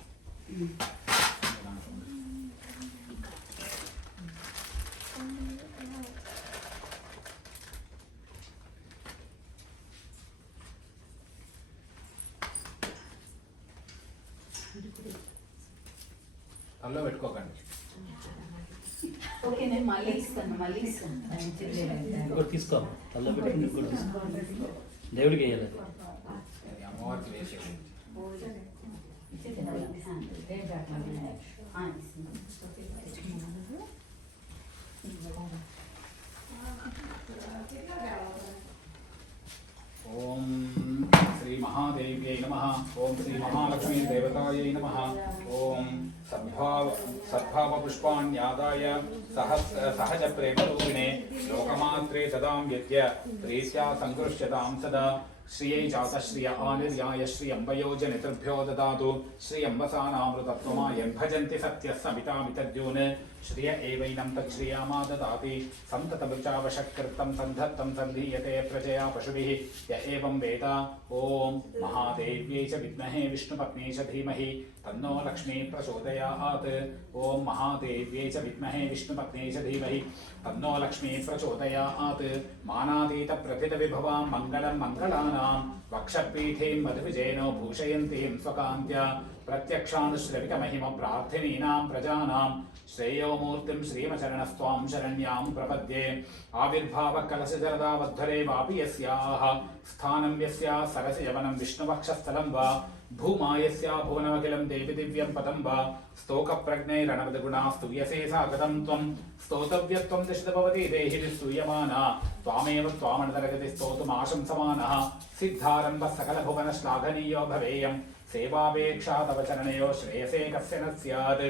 తల్లో పెట్టుకోకండి ఓకే నేను మళ్ళీ ఇస్తాను ఇంకోటి తీసుకో తల్లో పెట్టుకుని ఇంకోటి తీసుకో దేవుడికి వేయాలి అది అమ్మవారికి వేసేది ఓం శ్రీ మహాదేవ్యై నమః ఓం శ్రీ మహాలక్ష్మీ దేవతాయై నమః ఓం సద్భావ పుష్పాణ్యాదాయ సహజ ప్రేమరూపిణే లోకమాత్రే సదాం యజ్ఞ ప్రీత్యా సంకృష్యతాం సదా శ్రియై జాత శ్రియ ఆనిర్యాయ శ్రియంబయోజ నితృభ్యో దదాతు శ్రియంబసానామృతత్వమాయన్ భజంతి సత్య సమితామితద్యూన్ శ్రియ ఏవైనం తచ్శ్రియామా దదాతి సంతతమృచావశకృతం సంధత్తం సంధీయతే ప్రజయా పశుభిః య ఏవం వేద ఓం మహాదేవ్యై చ విద్మహే విష్ణుపత్న్యై చ ధీమహి తన్నో లక్ష్మీ ప్రచోదయాత్ ఓం మహాదేవ్యై చ విద్మహే విష్ణుపత్న్యై చ ధీమహి తన్నో లక్ష్మీ ప్రచోదయాత్ మానాతీత ప్రభిత విభవాం మంగళం మంగళానాం వక్షపీఠీం మధువిజేనో భూషయంతీం స్వకాంత్యా ప్రత్యక్షానుశ్రవిక మహిమ ప్రార్థినీనాం ప్రజానాం శ్రేయోమూర్తిం శ్రీమచరణస్త్వాం శరణ్యాం ప్రపద్యే ఆవిర్భావ కలశ జలదావద్ధరే వాపి యస్యాః స్థానం యస్యాః సరసి యవనం విష్ణువక్షస్థలం వా భూమా యస్యాః భువనమఖిలం దేవి దివ్యం పదం వా స్తోక ప్రజ్ఞైరణవద్గుణా స్తూయసే సాగతం త్వం స్తోతవ్యత్వం దిశత భవతి దేహిని స్తూయమానా త్వామేవ త్వామనతరగతి స్తోతుమాశంసమానః సిద్ధారంభ సకల భువన శ్లాఘనీయో భవేయం సేవాపేక్షా తవ చరణయో శ్రేయసే కస్య న స్యాత్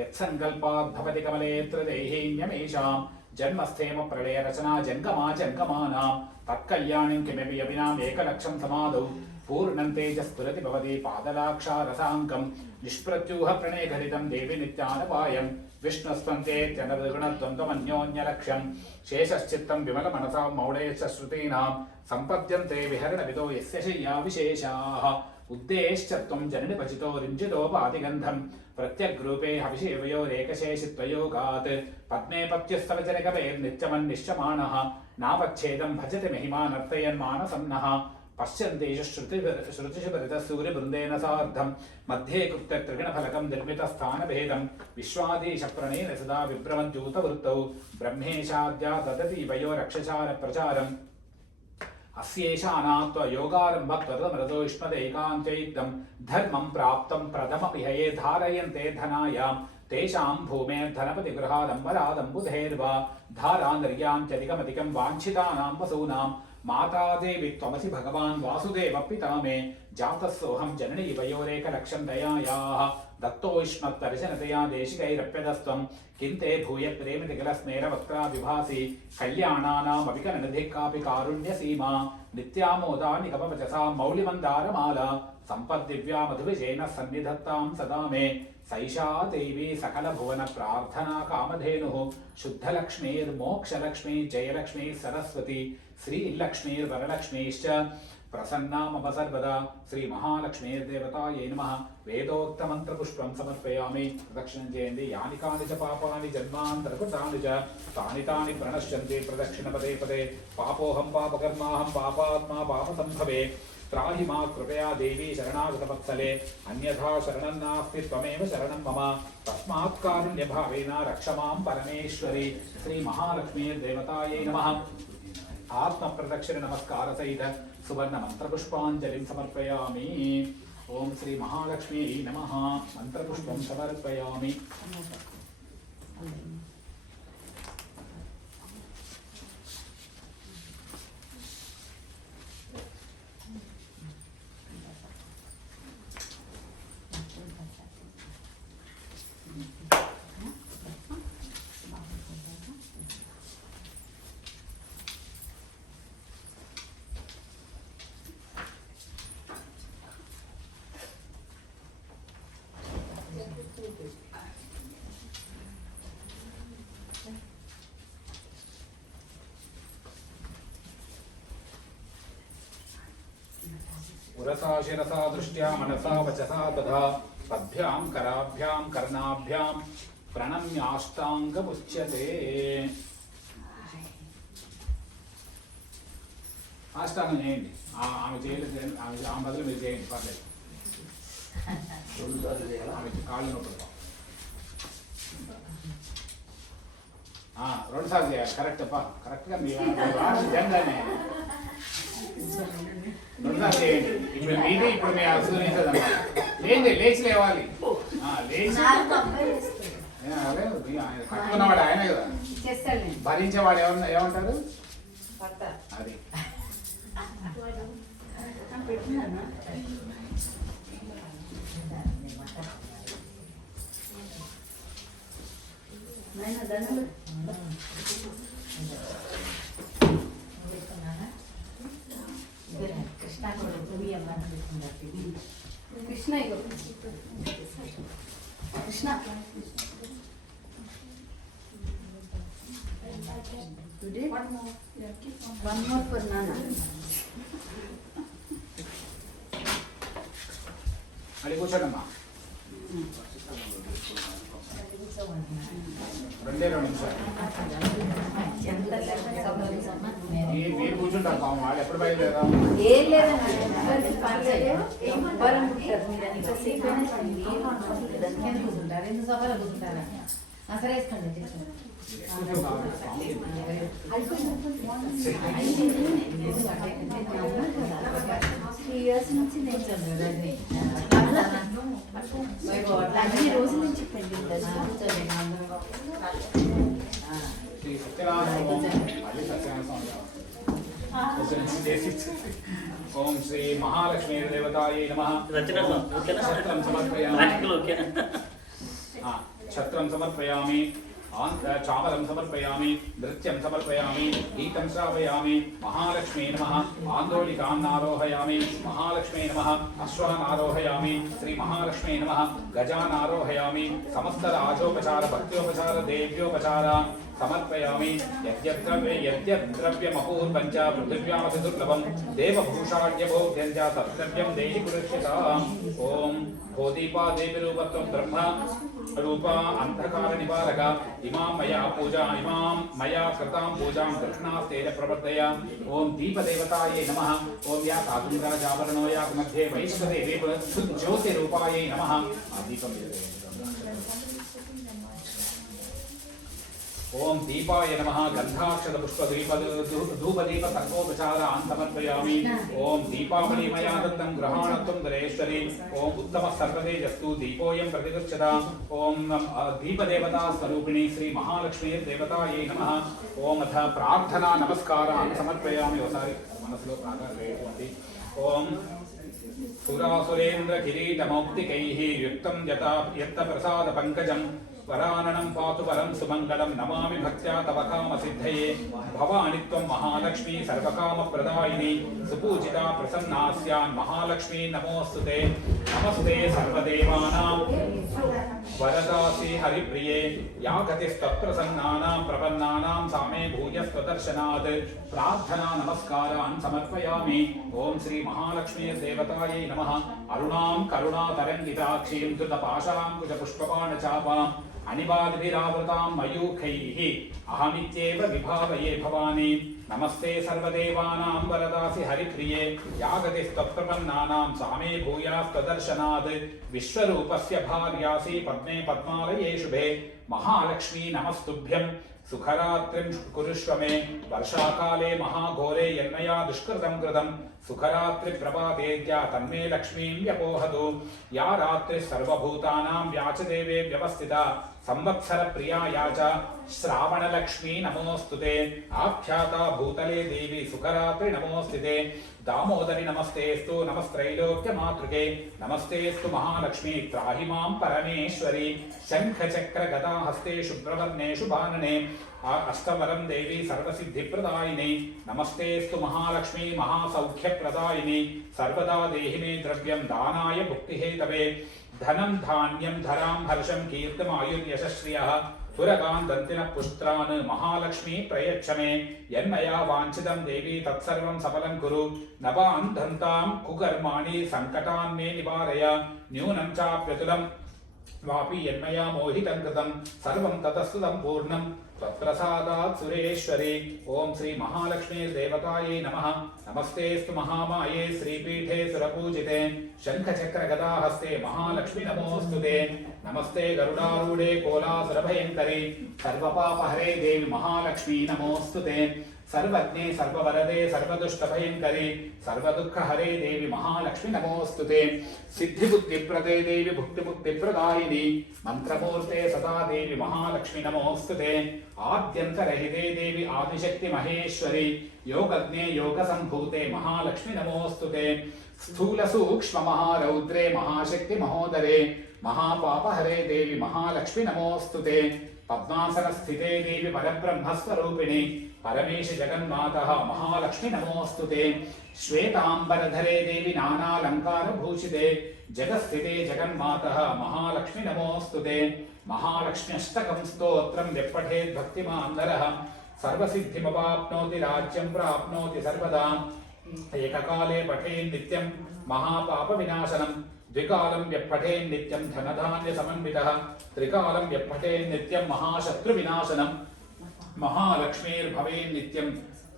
యత్సంకల్పాద్భవతి కమలేత్ర దేహీన్యమేషాం జన్మస్థేమ ప్రళయ రచనా జంగమా జంగమానాం తత్కళ్యాణిం కిమపి యవినాం ఏకలక్షం సమాదౌ పూర్ణం తేజస్ఫురతి భవతి పాదలాక్షారసాంకం నిష్ప్రత్యూహ ప్రణయఘటితం దేవి నిత్యానపాయం విష్ణుస్వంతేత్యనర్గుణద్వంద్వమన్యోన్యలక్ష్యం శేషశ్చిత్తం విమల మనసా మౌఢేశ శ్రుతీనాం సంపద్యంతే విహరణవిదో యస్య శయ్యా విశేషాః ఉద్దేశ్చత్వం జనని పచితో రింజితోపాదిగంధం ప్రత్యగ్రూపే హవిషేవయోరేకశేషిత్వయోగాత్ పద్మే పత్యుస్తవ జనకవేర్నిత్యమన్నిశ్చమానః నావచ్ఛేదం భజతి మహిమా నర్తయన్మానసన్నః పశ్యంతేషు శృతిషు సూర్యబృందేన సార్ధం మధ్యే కృత్య త్రిగణఫలకం నిర్మితస్థానభేదం విశ్వాదీశ ప్రణేన సదా విభ్రమద్యూతవృత్తౌ బ్రహ్మేశాద్యా దదతి వయో రక్షచార ప్రచారం अस्येषा अनात्व योगारंभ त्वरमरतो युष्मदेकान्त्यैक्तं धर्मं प्राप्तं प्रथमपिहये धारयन्ते धनायां तेषां भूमेर्धनपतिगृहादम्बरादम्बुधैर्वा धारानर्यां चदिकमधिकं वाञ्छितानां वसूनां माता देवी त्वमसि भगवान् वासुदेव पिता मे जातस्सोऽहं जननी वयोरेकलक्षं दयायाः दत्तोष्मत्तर्शनतया देशिकैरप्यदस्त्वं किन्ते भूय प्रेमिति किल स्मेरवक्त्रा विभासि कल्याणानामविकरणधिः कापि कारुण्यसीमा नित्यामोदा निगमवचसा मौलिमन्दारमाला सम्पद्दिव्या मधुविजयेन सन्निधत्तां सदा मे सैषा देवी सकलभुवन प्रार्थना कामधेनुः शुद्धलक्ष्मीर्मोक्षलक्ष्मी जयलक्ष्मी सरस्वती श्रीलक्ष्मीर्वरलक्ष्मीश्च प्रसन्ना मम सर्वदा श्री महालक्ष्मीर्देवतायै नमः वेदोक्तमन्त्रपुष्पं समर्पयामि प्रदक्षिणं चेयन्ति यानि कानि च पापानि जन्मान्तरकृतानि च तानि तानि प्रणश्यन्ति प्रदक्षिणपदे पदे पापोऽहं पापकर्माहं पापात्मा पापसम्भवे त्राहि मा कृपया देवी शरणागतवत्सले अन्यथा शरणं नास्ति त्वमेव शरणं मम तस्मात् कारुण्यभावेन रक्ष मां परमेश्वरी श्री महालक्ष्मीर्देवतायै नमः आत्मप्रदक्षिण नमस्कार सहित सुवर्ण मंत्रपुष्पांजलिं समर्पयामि ओम श्री महालक्ष्मी नमः मंत्रपुष्पं समर्पयामि उरसा शिरसा दृष्ट्या मनसा वचसा तथा पद्भ्यां कराभ्यां कर्णाभ्यां प्रणम्याष्टाङ्गमुच्यते అష్టాంగం చేయండి ఆమె చేయలేదు ఆమె బదులు మీరు చేయండి పర్లేదు ఆమెకి కాళ్ళు నొప్పులు రెండు సార్లు చేయాలి కరెక్ట్ అప్ప కరెక్ట్గా మీరు నిజంగానే రెండు సార్లు చేయండి ఇప్పుడు మీది ఇప్పుడు మీ అసలు లేండి లేచి లేవాలి లేచి కట్టుకున్నవాడు ఆయన కదా భరించేవాడు ఏమంటారు అది Krishna Krishna Today, one more for Nana. అది కూర్చోండమ్మా రెండే 2 నిమిషాలు మీరు కూర్చుంటారు పాము వాళ్ళు ఎప్పుడు బయలుదేరా ఏం లేదండి కూర్చుంటారు ఎందుకు సభలో కూర్చుంటారా అసలు వేసుకోండి ఇయర్స్ నుంచి నేను అన్ని రోజుల నుంచి ఓం శ్రీ మహాలక్ష్మీ దేవతాయై నమః ఛత్రం సమర్పయామి ఛత్రం సమర్పయామి చామరం సమర్పయామి నృత్యం సమర్పయామి గీతం శ్రావయామి మహాలక్ష్మీ నమః ఆందోళికాం నారోహయామి మహాలక్ష్మీ నమః అశ్వాన్ ఆరోహయామి శ్రీ మహాలక్ష్మీ నమః గజాన్ ఆరోహయామి సమస్త రాజోపచార భక్త్యోపచార దేవ్యోపచార సమర్పయామి యద్యద్రవ్యమపూర్వంచ పృథివ్యామసి దుర్లభం దేవభూషాఢ్యభోగ్యం చ తద్ద్రవ్యం దేహి పురుష్యతాం ఓం భూదీపా దేవిరూపత్వం బ్రహ్మ రూపా అంధకార నివారక ఇమాం మయా కృతాం పూజాం కృష్ణాస్తేజ ప్రవర్తయ ఓం దీపదేవతాయై నమః ఓం యా కాదుంగరాజావరణో యా మధ్యే వైశ్వదేవే జ్యోతిరూపాయై నమః ఆ దీపం ఓం దీపాయ నమః గంధాక్షత పుష్ప ధూపదీప సర్వోపచారాన్ సమర్పయామి. ఓం దీపావళిమయా దత్తం గృహాణత్వం ధరేశ్వరి. ఓం ఉత్తమ సర్వతేజస్తు దీపోయం ప్రతిగచ్చత. ఓం దీపదేవతా స్వరూపిణి శ్రీ మహాలక్ష్మీ దేవతాయై నమః. ఓం అథ ప్రార్థనా నమస్కారాన్ సమర్పయామి. ఒకసారి మనసులో ప్రార్థన. ఓం సురాసురేంద్ర కిరీటమౌక్తికైః యుక్తం యత్త ప్రసాద పంకజం వరాననం పాతు వరం సుమంగళం. నమామి భక్త్యా తవ కామ సిద్ధయే. భవాని త్వం మహాలక్ష్మీ సర్వకామ ప్రదాయిని. సుపూజితా ప్రసన్నా స్యాన్ మహాలక్ష్మీ నమోస్తుతే. నమస్తే సర్వదేవానాం వరదాసి హరిప్రియే. యా గతిస్తత్ప్రసన్నానాం ప్రపన్నానాం సామే భూయస్త్వదర్శనాత్. ప్రార్థనా నమస్కారాన్ సమర్పయామి. ఓం శ్రీ మహాలక్ష్మీ దేవతాయై నమః. అరుణాం కరుణాతరంగితాక్షీం ధృతపాశాంకుశ పుష్పబాణచాపాం అనివాదిభిరావృతాం మయూఖైః అహమిత్యేవ విభావయే భవాని. నమస్తే సర్వదేవానాం వరదాసి హరిప్రియే. యా గతిస్తత్ప్రపన్నానాం సామే భూయాస్తదర్శనాత్. విశ్వరూపస్య భార్యాసి పద్మే పద్మాలయే శుభే. మహాలక్ష్మీ నమస్తుభ్యం. సుఖరాత్రిం కురుష్వ మే. వర్షాకాలే మహాఘోరే యన్మయా దుష్కృతం కృతం. సుఖరాత్రి ప్రభాతేత్యా తన్మే లక్ష్మీం వ్యపోహతు. యా రాత్రి సర్వభూతానాం వ్యాచదేవే వ్యవస్థితా. సంవత్సర ప్రియాయా చ శ్రావణలక్ష్మీ నమోస్తుతే. ఆఖ్యాతా భూతలే దేవి సుఖరాత్రి నమోస్తుతే. దామోదరి నమస్తేస్తు నమస్త్రైలోక్య మాతృకే. నమస్తేస్తు మహాలక్ష్మీ త్రాహి మాం పరమేశ్వరి. శంఖ చక్ర గదా హస్తే శుభ్రవర్ణేషు బాణనే. అష్టవరం దేవి సర్వసిద్ధిప్రదాయిని. నమస్తేస్తు మహాలక్ష్మీ మహాసౌఖ్యప్రదాయిని. సర్వదా దేహి మే ద్రవ్యం దానాయ భుక్తిహేతవే. ధనం ధాన్యం ధరాం హర్షం కీర్తిమాయుర్యశ్రియః. పురగాన్ దంతిన పుష్ట్రాన్ మహాలక్ష్మీ ప్రయచ్చ మే. యన్మయా వాంఛితం దేవి తత్సర్వం సఫలం కురు. నవాన్ దంతాం కుకర్మాణి సంకటాన్ మే నివారయ. న్యూనం చాప్యతులం వాపి యన్మయా మోహితం కృతం సర్వం తతస్తు సంపూర్ణం త్వత్ప్రసాదాత్ సురేశ్వరి. ఓం శ్రీ మహాలక్ష్మీ దేవతాయై నమః. నమస్తేస్తు మహామాయే శ్రీపీఠే సురపూజితే. శంఖచక్ర గదా హస్తే మహాలక్ష్మి నమోస్తుతే. నమస్తే గరుడారూఢే కోలాసురభయంకరి. సర్వపాపహరే దేవి మహాలక్ష్మీ నమోస్తుతే. సర్వజ్ఞే సర్వవరదే సర్వదుష్టభయంకరి. సర్వదుఃఖహరే దేవి మహాలక్ష్మి నమోస్తుతే. సిద్ధిబుద్ధిప్రదే దేవి భుక్తిముక్తిప్రదాయిని. మంత్రమూర్తే సదా దేవి మహాలక్ష్మి నమోస్తుతే. ఆద్యంతరహితే దేవి ఆదిశక్తి మహేశ్వరి. యోగజ్ఞే యోగ సంభూతే మహాలక్ష్మి నమోస్తుతే. స్థూల సూక్ష్మ మహారౌద్రే మహాశక్తి మహోదరే. మహాపాపహరే దేవి మహాలక్ష్మి నమోస్తుతే. పద్మాసన స్థితే దేవి పరబ్రహ్మస్వరూపిణి. పరమేశ జగన్మాతః మహాలక్ష్మి నమోస్తుతే. శ్వేతాంబరధరే దేవి నానాలంకార భూషితే. జగస్థితే జగన్మాతః మహాలక్ష్మి నమోస్తుతే. మహాలక్ష్మ్యష్టకం స్తోత్రం యప్పఠేత్ భక్తిమాన్ నరః. సర్వసిద్ధిమవాప్నోతి రాజ్యం ప్రాప్నోతి సర్వదా. ఏకకాలే పఠేన్ నిత్యం మహాపాప వినాశనం. ద్వికాలం యప్పఠేన్ నిత్యం ధనధాన్య సమన్వితః. త్రికాలం యప్పఠేన్ నిత్యం మహాశత్రు వినాశనం. మహాలక్ష్మీర్భవేన్ నిత్యం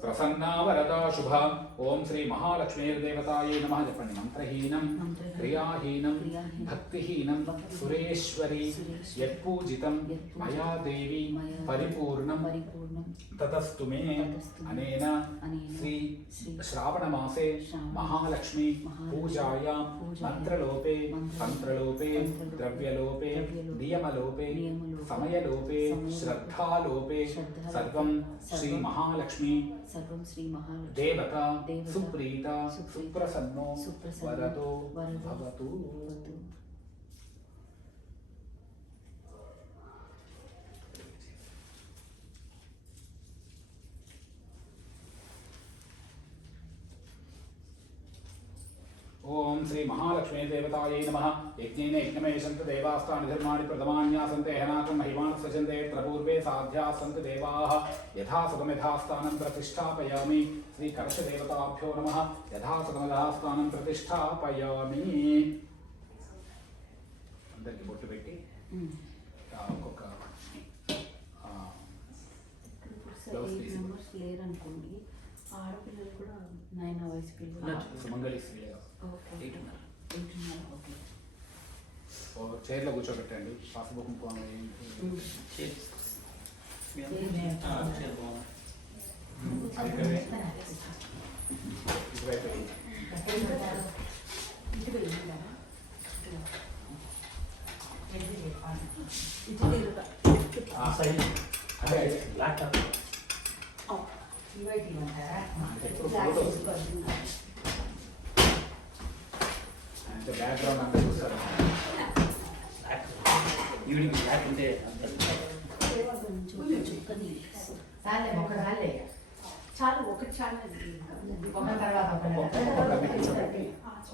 ప్రసన్నా వరదా శుభ. ఓం శ్రీ మహాలక్ష్మీర్దేవతాయై నమః. చెప్పండి. మంత్రహీనం క్రియాహీనం భక్తిహీనం సురేశ్వరి యత్పూజితం మయా దేవి పరిపూర్ణం తతస్తు మే. అనేన శ్రీ శ్రావణమాసే మహాలక్ష్మి పూజాయాం మంత్రలోపే తంత్రలోపే ద్రవ్యలోపే నియమలోపే సమయలోపే శ్రద్ధాలోపే సర్వం శ్రీ మహాలక్ష్మి సర్వం శ్రీ మహాలక్ష్మి దేవత సుప్రీత సుప్రసన్నో వరదో భవతు. ఓం శ్రీ మహాలక్ష్మీ దేవతాయై నమః. యజ్ఞేన యజ్ఞమేషంత దేవాస్తాని ధర్మాణి ప్రథమాన్యాసంతే హనాకం మహిమాన్ సజంతే. ప్రపూర్వే సాధ్యాः సంతు దేవాः. యథా సుఖం యథాస్థానం ప్రతిష్టాపయామి. శ్రీ కలశ దేవతాభ్యో నమః. యథా సుఖం యథాస్థానం ప్రతిష్టాపయామి. అందరికి బొట్టు పెట్టి ఒక్కొక్క మెంబర్స్ లేరనుకోండి. ఆడపిల్లలు కూడా 9 వయసు పిల్లలు. సుమంగళి స్త్రీలు ఓకే. 8 ఓకే. చైర్లో కూర్చోబెట్టండి. పసుపు కుంకుమ అంటే ల్యాప్టాప్ అంటే బ్యాక్గ్రౌండ్ అంతా చూస్తారు. ఈవినింగ్ బ్లాక్ ఉంటే చాలే ఒక చాలే చాలు ఒక చాలు ఒక తర్వాత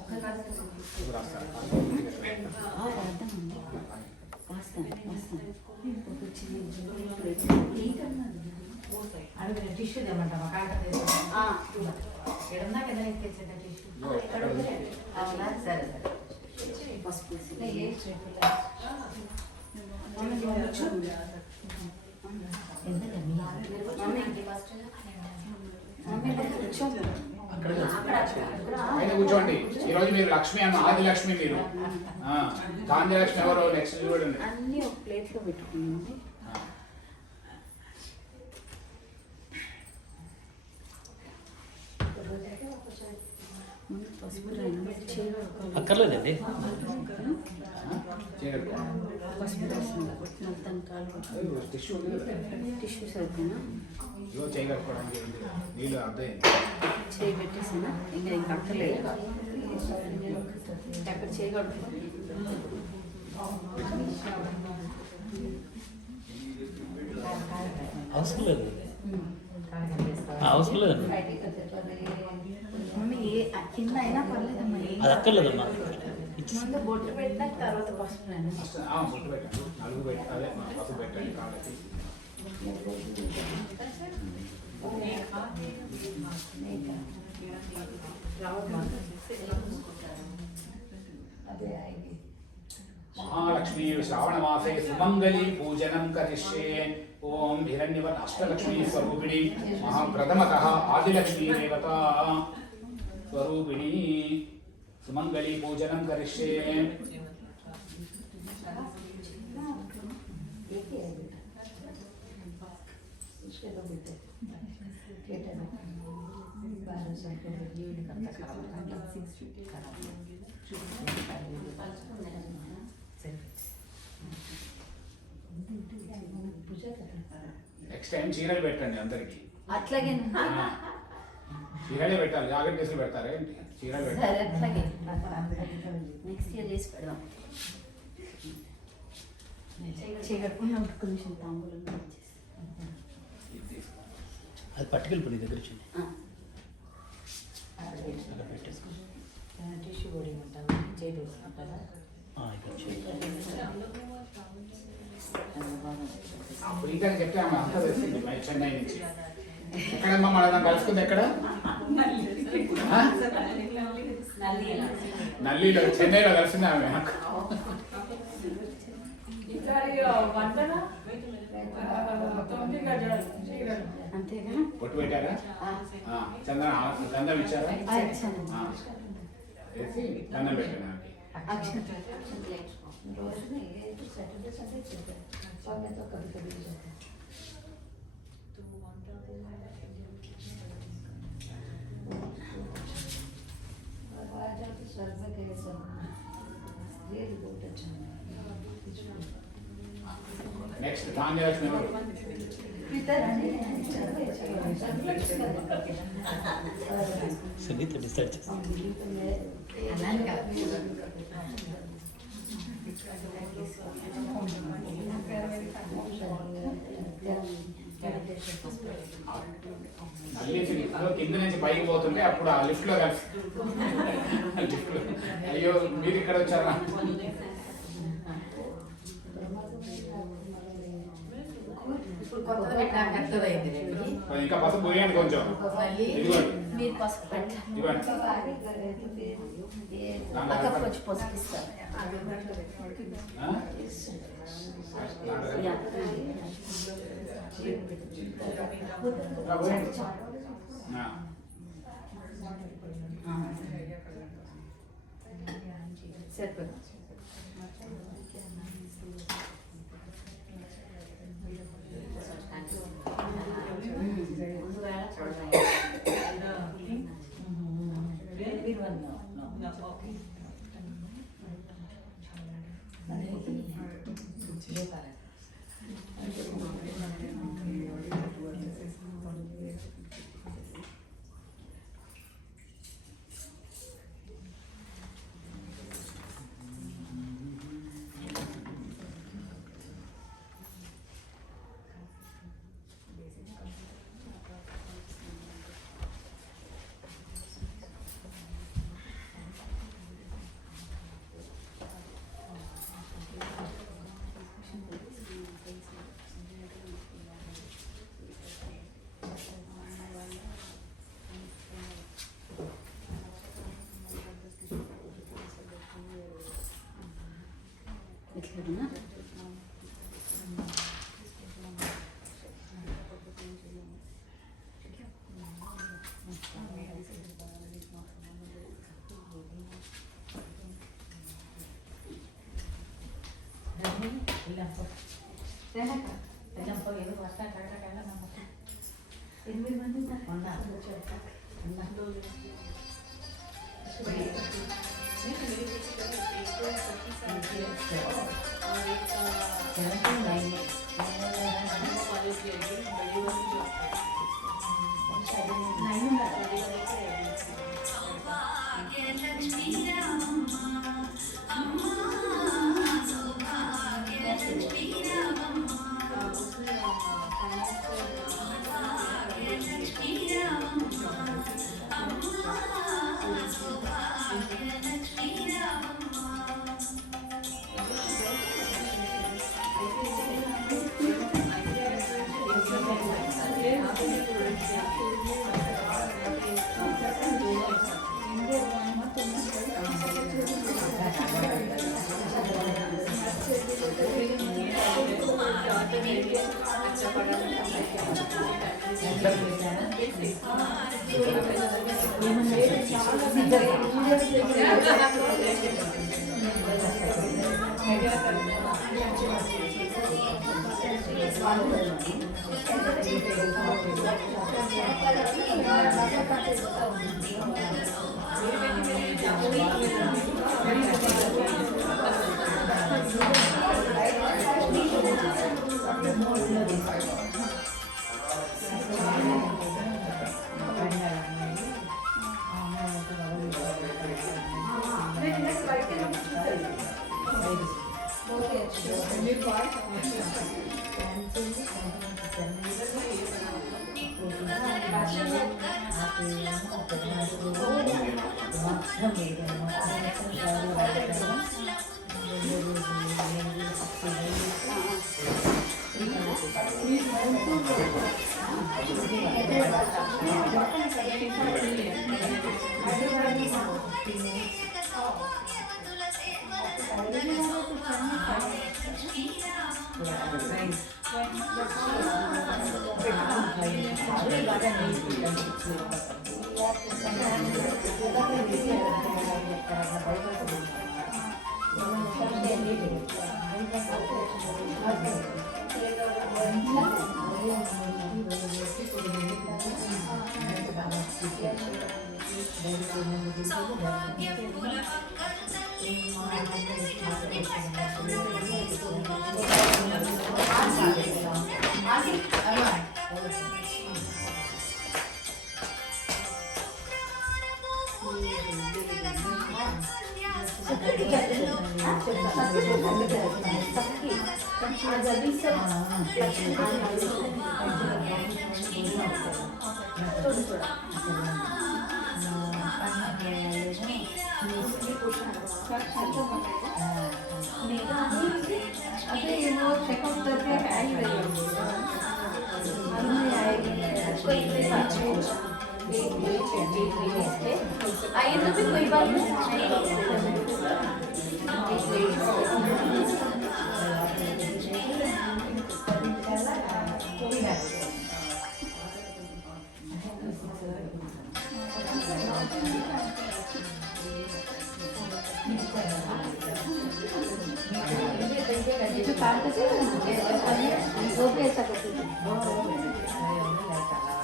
ఒక రాస్తారు. అడుగు టిష్యూ తెమ్మంటావా కాంట ఎడున్నా కదా ఎక్కించేట టిష్యూ అవునా సరే సరే పసుపు అయితే కూర్చోండి. ఈరోజు మీరు లక్ష్మి అన్న ఆదిలక్ష్మి మీరు. గాంధీలక్ష్మి ఎవరు నెక్స్ట్ చూడండి. అన్నీ ఒక ప్లేట్లో పెట్టుకున్నాము. పసుపు అక్కర్లేదండి. పసుపు మొత్తం కాలు టిష్యూ టిష్యూ సరిపోయినా చేయగలుగుకోవడానికి నీళ్ళు అర్థం చేయి పెట్టేసినా ఇంకా అక్కర్లేదు. అక్కడ చేయగలరు. అవసరం లేదు, అవసరం లేదండి. మమ్మీ ఏ కింద అయినా పర్లేదమ్మా. అది అక్కర్లేదమ్మా. ముందు బొట్టు పెట్టినా తర్వాత పసుపు రండి. బొట్టు పెట్టండి, నలుగు పెట్టి అదే పసుపు పెట్టండి కాళ్ళకి. महालक्ष्मी श्रावणमासे सुमंगली पूजनं करिष्ये। ओम हिरण्यवत अष्टलक्ष्मी स्वरूपिणी महाप्रथमतः आदिलक्ष्मी देवता स्वरूपिणी सुमंगली पूजनं करिष्ये। నెక్స్ట్ టైం చీరలు పెట్టండి అందరికి. అట్లాగే చీరలే పెట్టాలి, జాకెట్ డ్రెస్సులు పెడతారా ఏంటి? చీరలు పెట్టాలి. అట్లాగే నెక్స్ట్ ఇయర్ చేసి పెడదాం. చేయగలుగుకుని ఒక నిమిషం తాంబూలం అది పట్టుకెళ్ళి నీ దగ్గర వచ్చింది పెట్టేసుకో. టిష్యూ పొడి ఉంటాను చేయబోతుంటారా ఇంకా చెప్తే ఆమె అంతా తెలిసింది చెన్నై నుంచి. ఎక్కడమ్మా మనం కలుసుకుంది ఎక్కడ? నల్లిలో చెన్నైలో కలిసింది ఆమె. అంతేగా. పొట్టు పెట్టారా? చందన గంధం ఇచ్చారా? వేసి దండం పెట్టాను ఆమెకి. నెక్స్ట్ ధాన్యలక్ష్మి ఎవరు? సునీత డిసైడ్ చేస్తాను. కింద నుంచి పైకి పోతుంటే అప్పుడు ఆ లిఫ్ట్ లో కలిసి అయ్యో మీరు ఇక్కడ వచ్చారా? ఇంకా పసుపు పోయండి కొంచెం. మీరు పసుపు పెట్టండి. అక్కడికి వచ్చి పసుపు ఇస్తారు. సరిపోతుంది. one, no. No, okay. ఇట్లనా ఎనిమిది మంది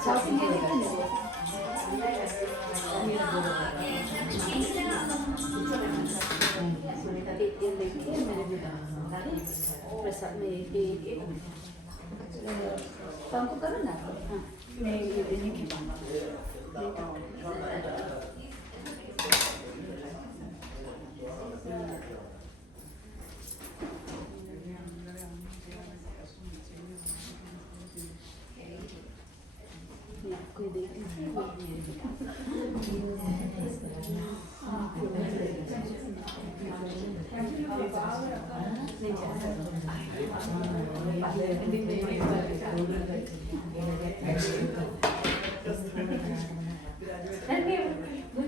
షాపింగ్ लेके मेरे प्रसाद में एक पंप करो ना। हाँ मैं ये देने की आपको देखती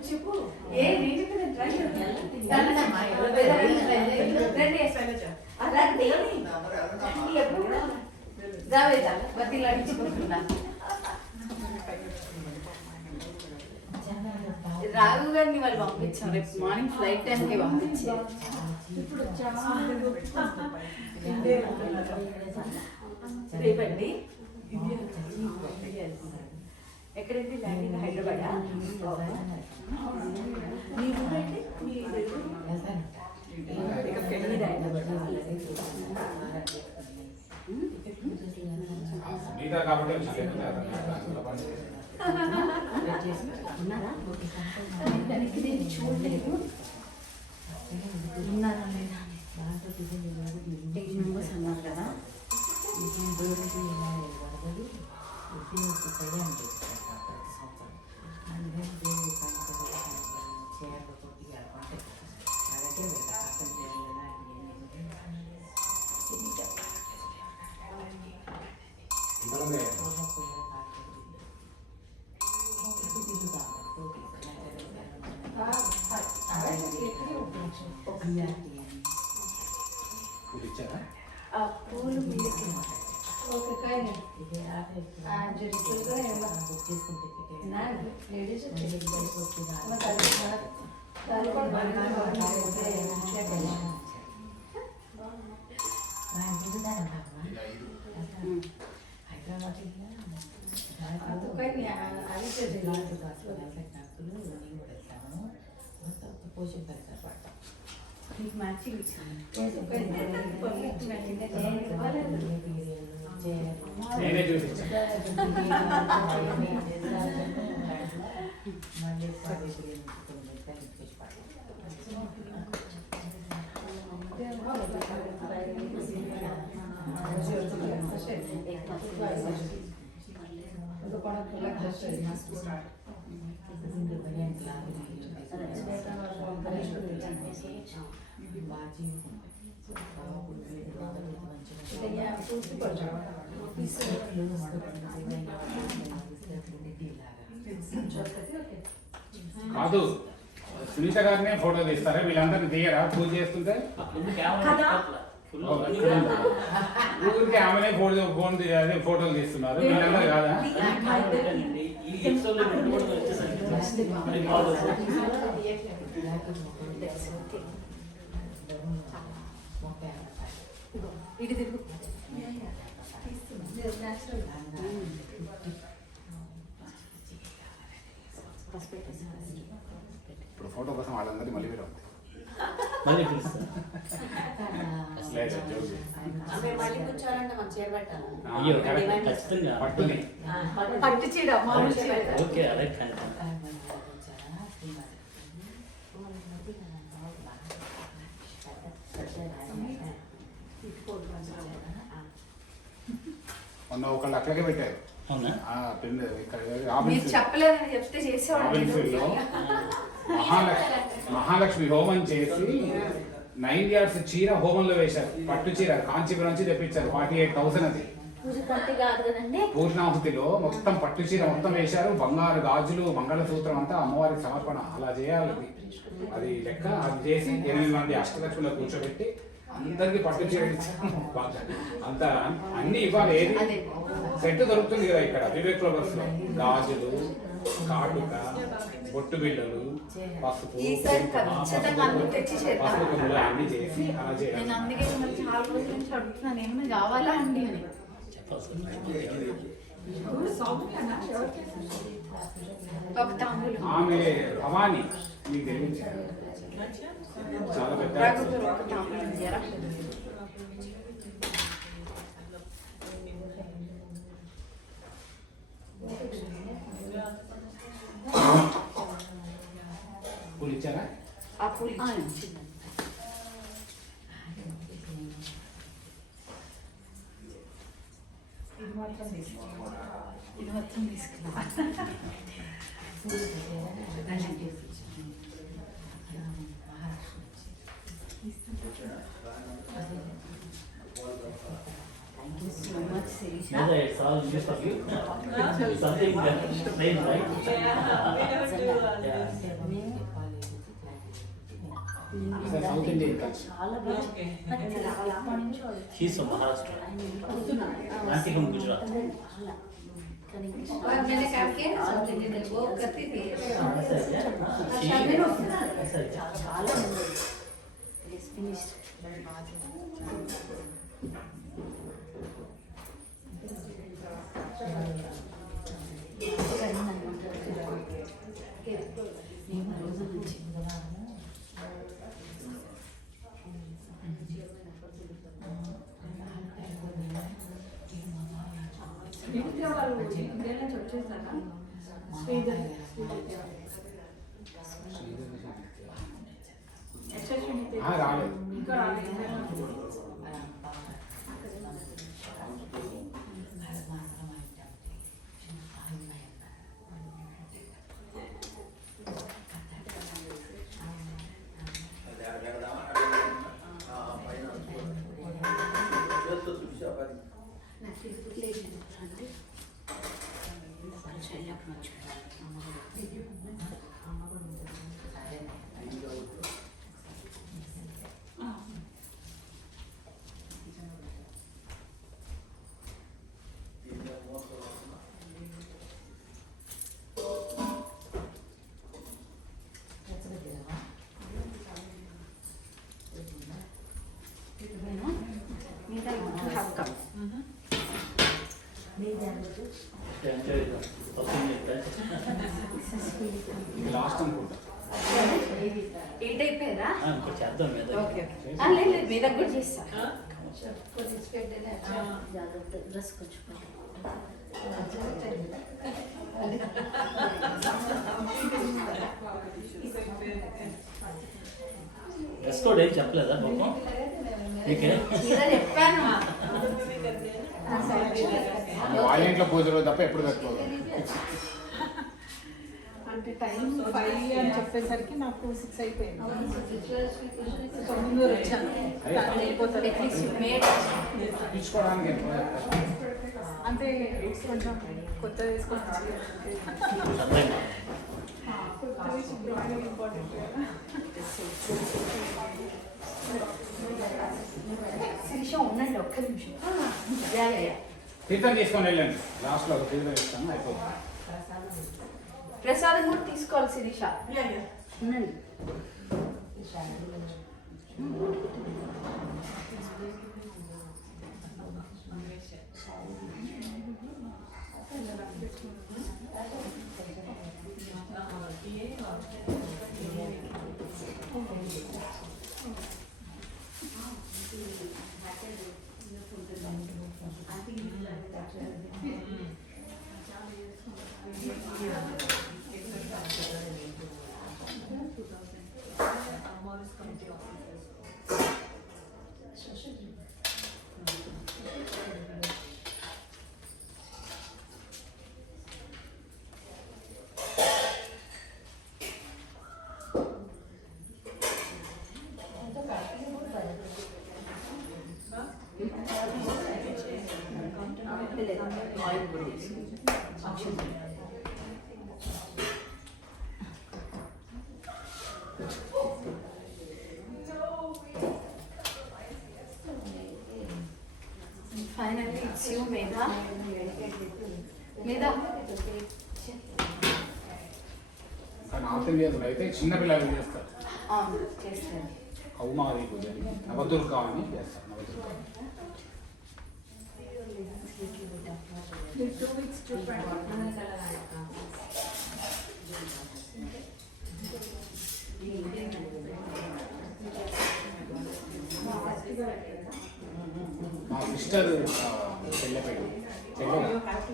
చెప్పు ఏ నేను కదా ట్రై చేస్తానమ్మా రండి అలాంటి ఎప్పుడు రావేదా బతిలు అడిచిపోతున్నా రాఘు గారిని వాళ్ళు పంపించాం రేపు మార్నింగ్ ఫ్లైట్ టైంకి పంపించారు రేపండి ఎక్కడండి ల్యాండింగ్ హైదరాబాద్ మీ ఊరండి మీ సునీత కాబట్టి ఉన్నారా చూడలేదు ఉన్నారా లేదా 8 మెంబర్స్ అన్నారు కదా పూలు మ్యాచింగ్ నేనే చూపించాను కాదు సునీత గారినే ఫోటో తీస్తారా వీళ్ళందరినీ తీయరా పూజ చేస్తుంటే ఊరికి ఆమెనే ఫోన్ అదే ఫోటోలు తీస్తున్నారు వీళ్ళందరూ కాదా ఇప్పుడు ఫోటో కోసం వాళ్ళందరినీ మళ్ళీ మీరు మళ్ళీ పిలుస్తా మళ్ళీ కూర్చోవాలంటే మనం చీర పెట్టాలి అయ్యో ఖచ్చితంగా పట్టుని పట్టు చీర మామూలు చీర ఓకే అదే కానీ మొన్న ఒకళ్ళు అట్లాగే పెట్టారు అవునా మీరు చెప్పలేదని చెప్తే చేసేవాళ్ళు మహాలక్ష్మి హోమం చేసి 9 yards చీర హోమంలో వేశారు పట్టు చీర కాంచీపురం నుంచి తెప్పించారు 48,000 అది పూర్ణాహుతిలో మొత్తం పట్టు చీర మొత్తం వేశారు బంగారు గాజులు మంగళసూత్రం అంతా అమ్మవారికి సమర్పణ అలా చేయాలి అది లెక్క అది చేసి 8 మంది అష్టలక్ష్మిలో కూర్చోబెట్టి అందరికి పట్టు చీర అంత అన్ని ఇవ్వాలి ఏది సెట్ దొరుకుతుంది కదా ఇక్కడ వివేక్ ఫ్లవర్స్ లో గాజులు కాటుక బొట్టు బిళ్ళలు పసుపు పసుపు అన్ని చేసి అలా చేయాలి నేను అందుకే మిమ్మల్ని చాలా రోజుల నుంచి అడుగుతున్నాను ఏమైనా కావాలా అండి అని ఒక తాంబూలం ఆమె భవాని మీకు తెలియదు చాలా పెద్ద రాఘవగారు ఒక తాంబూలం ఇయ్యరా? పూలు ఇచ్చారా? ఆ పూలు ఇచ్చేయండి. ఇది మొత్తం తీసుకున్నా Thank you so much, Sirisha. Meda, it's all just of you. Something plain, right? South Indian culture. చాలా బాగా She's from Maharashtra. Auntie from Gujarat. और मैंने काम किया ना साउथ इंडियन में वो करती थी ऐसा है क्या? ऐसा है क्या? చాలా ఫినిష్డ్ నేను రోజు నుంచి రాలేదు. Enjoy the South Indian culture. Last అనుకుంటా. ఎయిట్ అయిపోయారా? ఇంకోటి చేద్దాం మీద. ఓకే ఓకే లేదు లేదు మీ దగ్గర చేస్తా జాగ్రత్త డ్రెస్ కొంచెం డ్రెస్ కోడ్ ఏం చెప్పలేదా పాపం మీకే? చెప్పాను వాళ్ళ ఇంట్లో పూజలు తప్ప ఎప్పుడు కట్టుకోవాలి. అంటే టైం 5 అని చెప్పేసరికి నాకు 6 అయిపోయింది. సో ముందు వచ్చాను వెళ్ళిపోతారు తీసుకోవడానికి అంటే కొంచెం కొత్త వేసుకొని అర్థం కొత్తవి శుభ్రమైన ఇంపార్టెంట్ శిరీష ఉండండి ఒక్క నిమిషం యా యా యా తీర్థం తీసుకొని వెళ్ళండి. లాస్ట్లో ఒక తీర్థం ఇస్తాను అయిపోతుంది. ప్రసాదం కూడా తీసుకోవాలి శిరీష ఉండండి Finally, it's you, Medha. Medha. North ఇండియన్లో అయితే చిన్నపిల్లలు చేస్తారు. చేస్తాను కౌమారి పూజ అని నవదుర్గా అని చేస్తారు. Navadurga 2 weeks trip. సిస్టర్ చెల్లెపేరు చెల్లె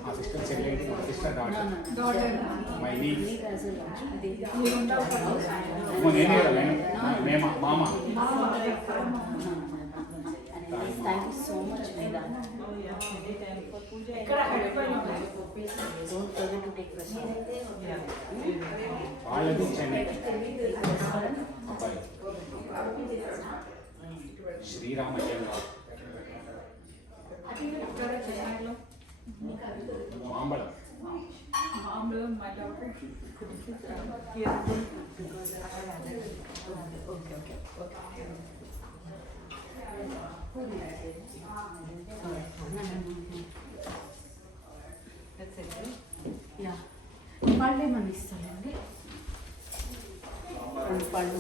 ఆ సిస్టర్ చెల్లె మా సిస్టర్ డాటర్ మై నీ నేనే కదా మేము మామ thank you so much madam. Don't forget to take rest. వాళ్ళది చెన్నై అబ్బాయి శ్రీరామయ్య మాంబళం యా మళ్ళీ మనం ఇస్తానండి పళ్ళు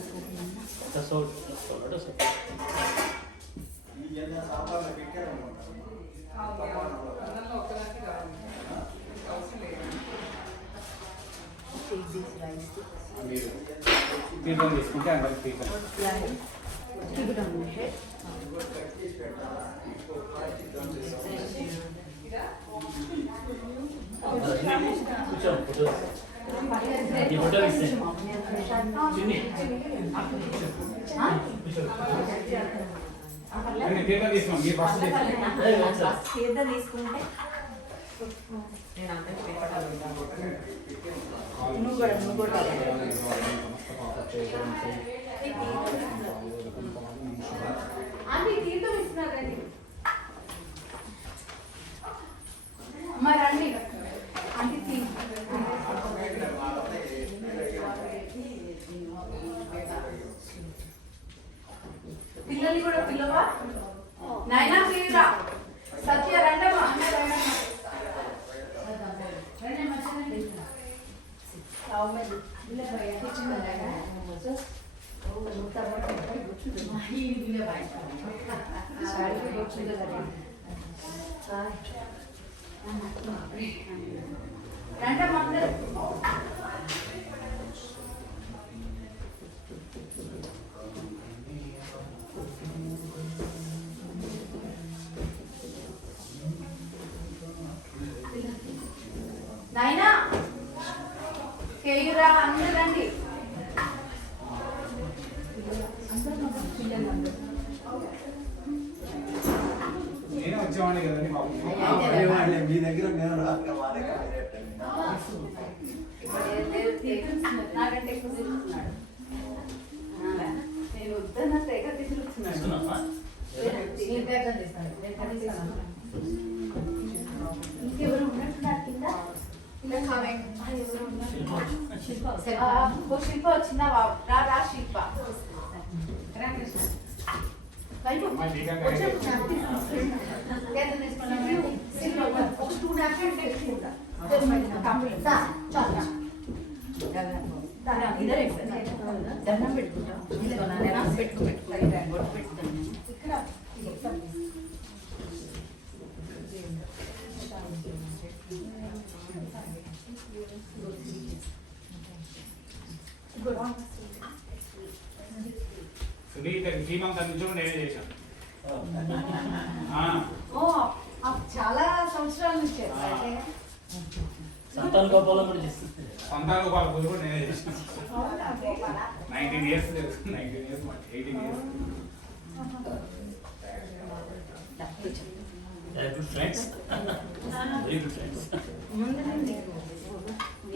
మీరు తీర్థం తీసుకుంటే అందరికి తీర్థం కూర్చో ఫోటో ఈ ఫోటో ఇస్తే తీర్థం తీసుకున్నాం మీరు ఫస్ట్ తీర్థం తీసుకుంటే అన్ని తీర్థం ఇస్తున్నారండి మరి రండి అంటే పిల్లల్ని కూడా పిల్లవా నాయనా ప్రియురా సత్య రండమ్మా రండమ్మా అందరూ నాయనా కేయురా అందరూ రండి నేనే వచ్చేవాడిని కదండి బాబు మీ దగ్గర నేను రాక మా దగ్గర నాకంటే ఎక్కువ తిరుగుతున్నాడు. నేను వద్దన్న తెగ తిరుగుతున్నాడు. తీసుకున్నావా? ఇంకెవరు ఉన్నట్టున్నారు కింద? శిల్ప వచ్చిందా బాబు? రా శిల్ప. అమ్మాయి దీకంగా దండం పెట్టుకుంటాం ఇక్కడ సునీతకి శ్రీమంతం నుంచి నేనే చేశాను చాలా సంవత్సరాల నుంచి సంతాన గోపాలం కూడా చేస్తుంది. సంతాన గోపాల పూజ కూడా నేనే చేశాను 19 years 18 years very good friends, very good friends. ముందు నుండి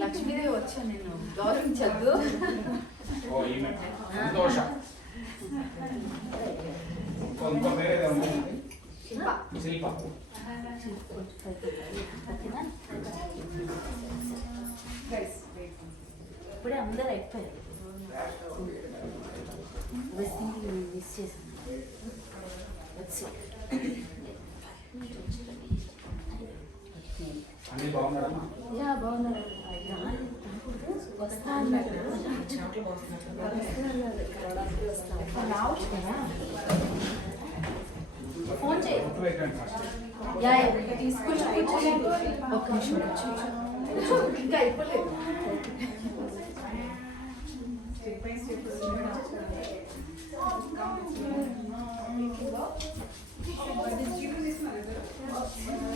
లక్ష్మీదేవి వచ్చాను నేను గౌరవించద్దు. ఓ ఈమె సంతోష ఇంకో పేరు ఉంది శిల్ప ఇప్పుడే అందరూ అయిపోయారు. మిస్ చేశాను వచ్చి అన్ని బాగున్నారమ్మా? యా బాగున్నారు. వస్తా అన్నారు రావచ్చు కదా. ఫోన్ చేయి. యా తీసుకొచ్చి కూర్చోలేదు. ఒక్క నిమిషం ఇంకా అయిపోలేదు. ఏంటి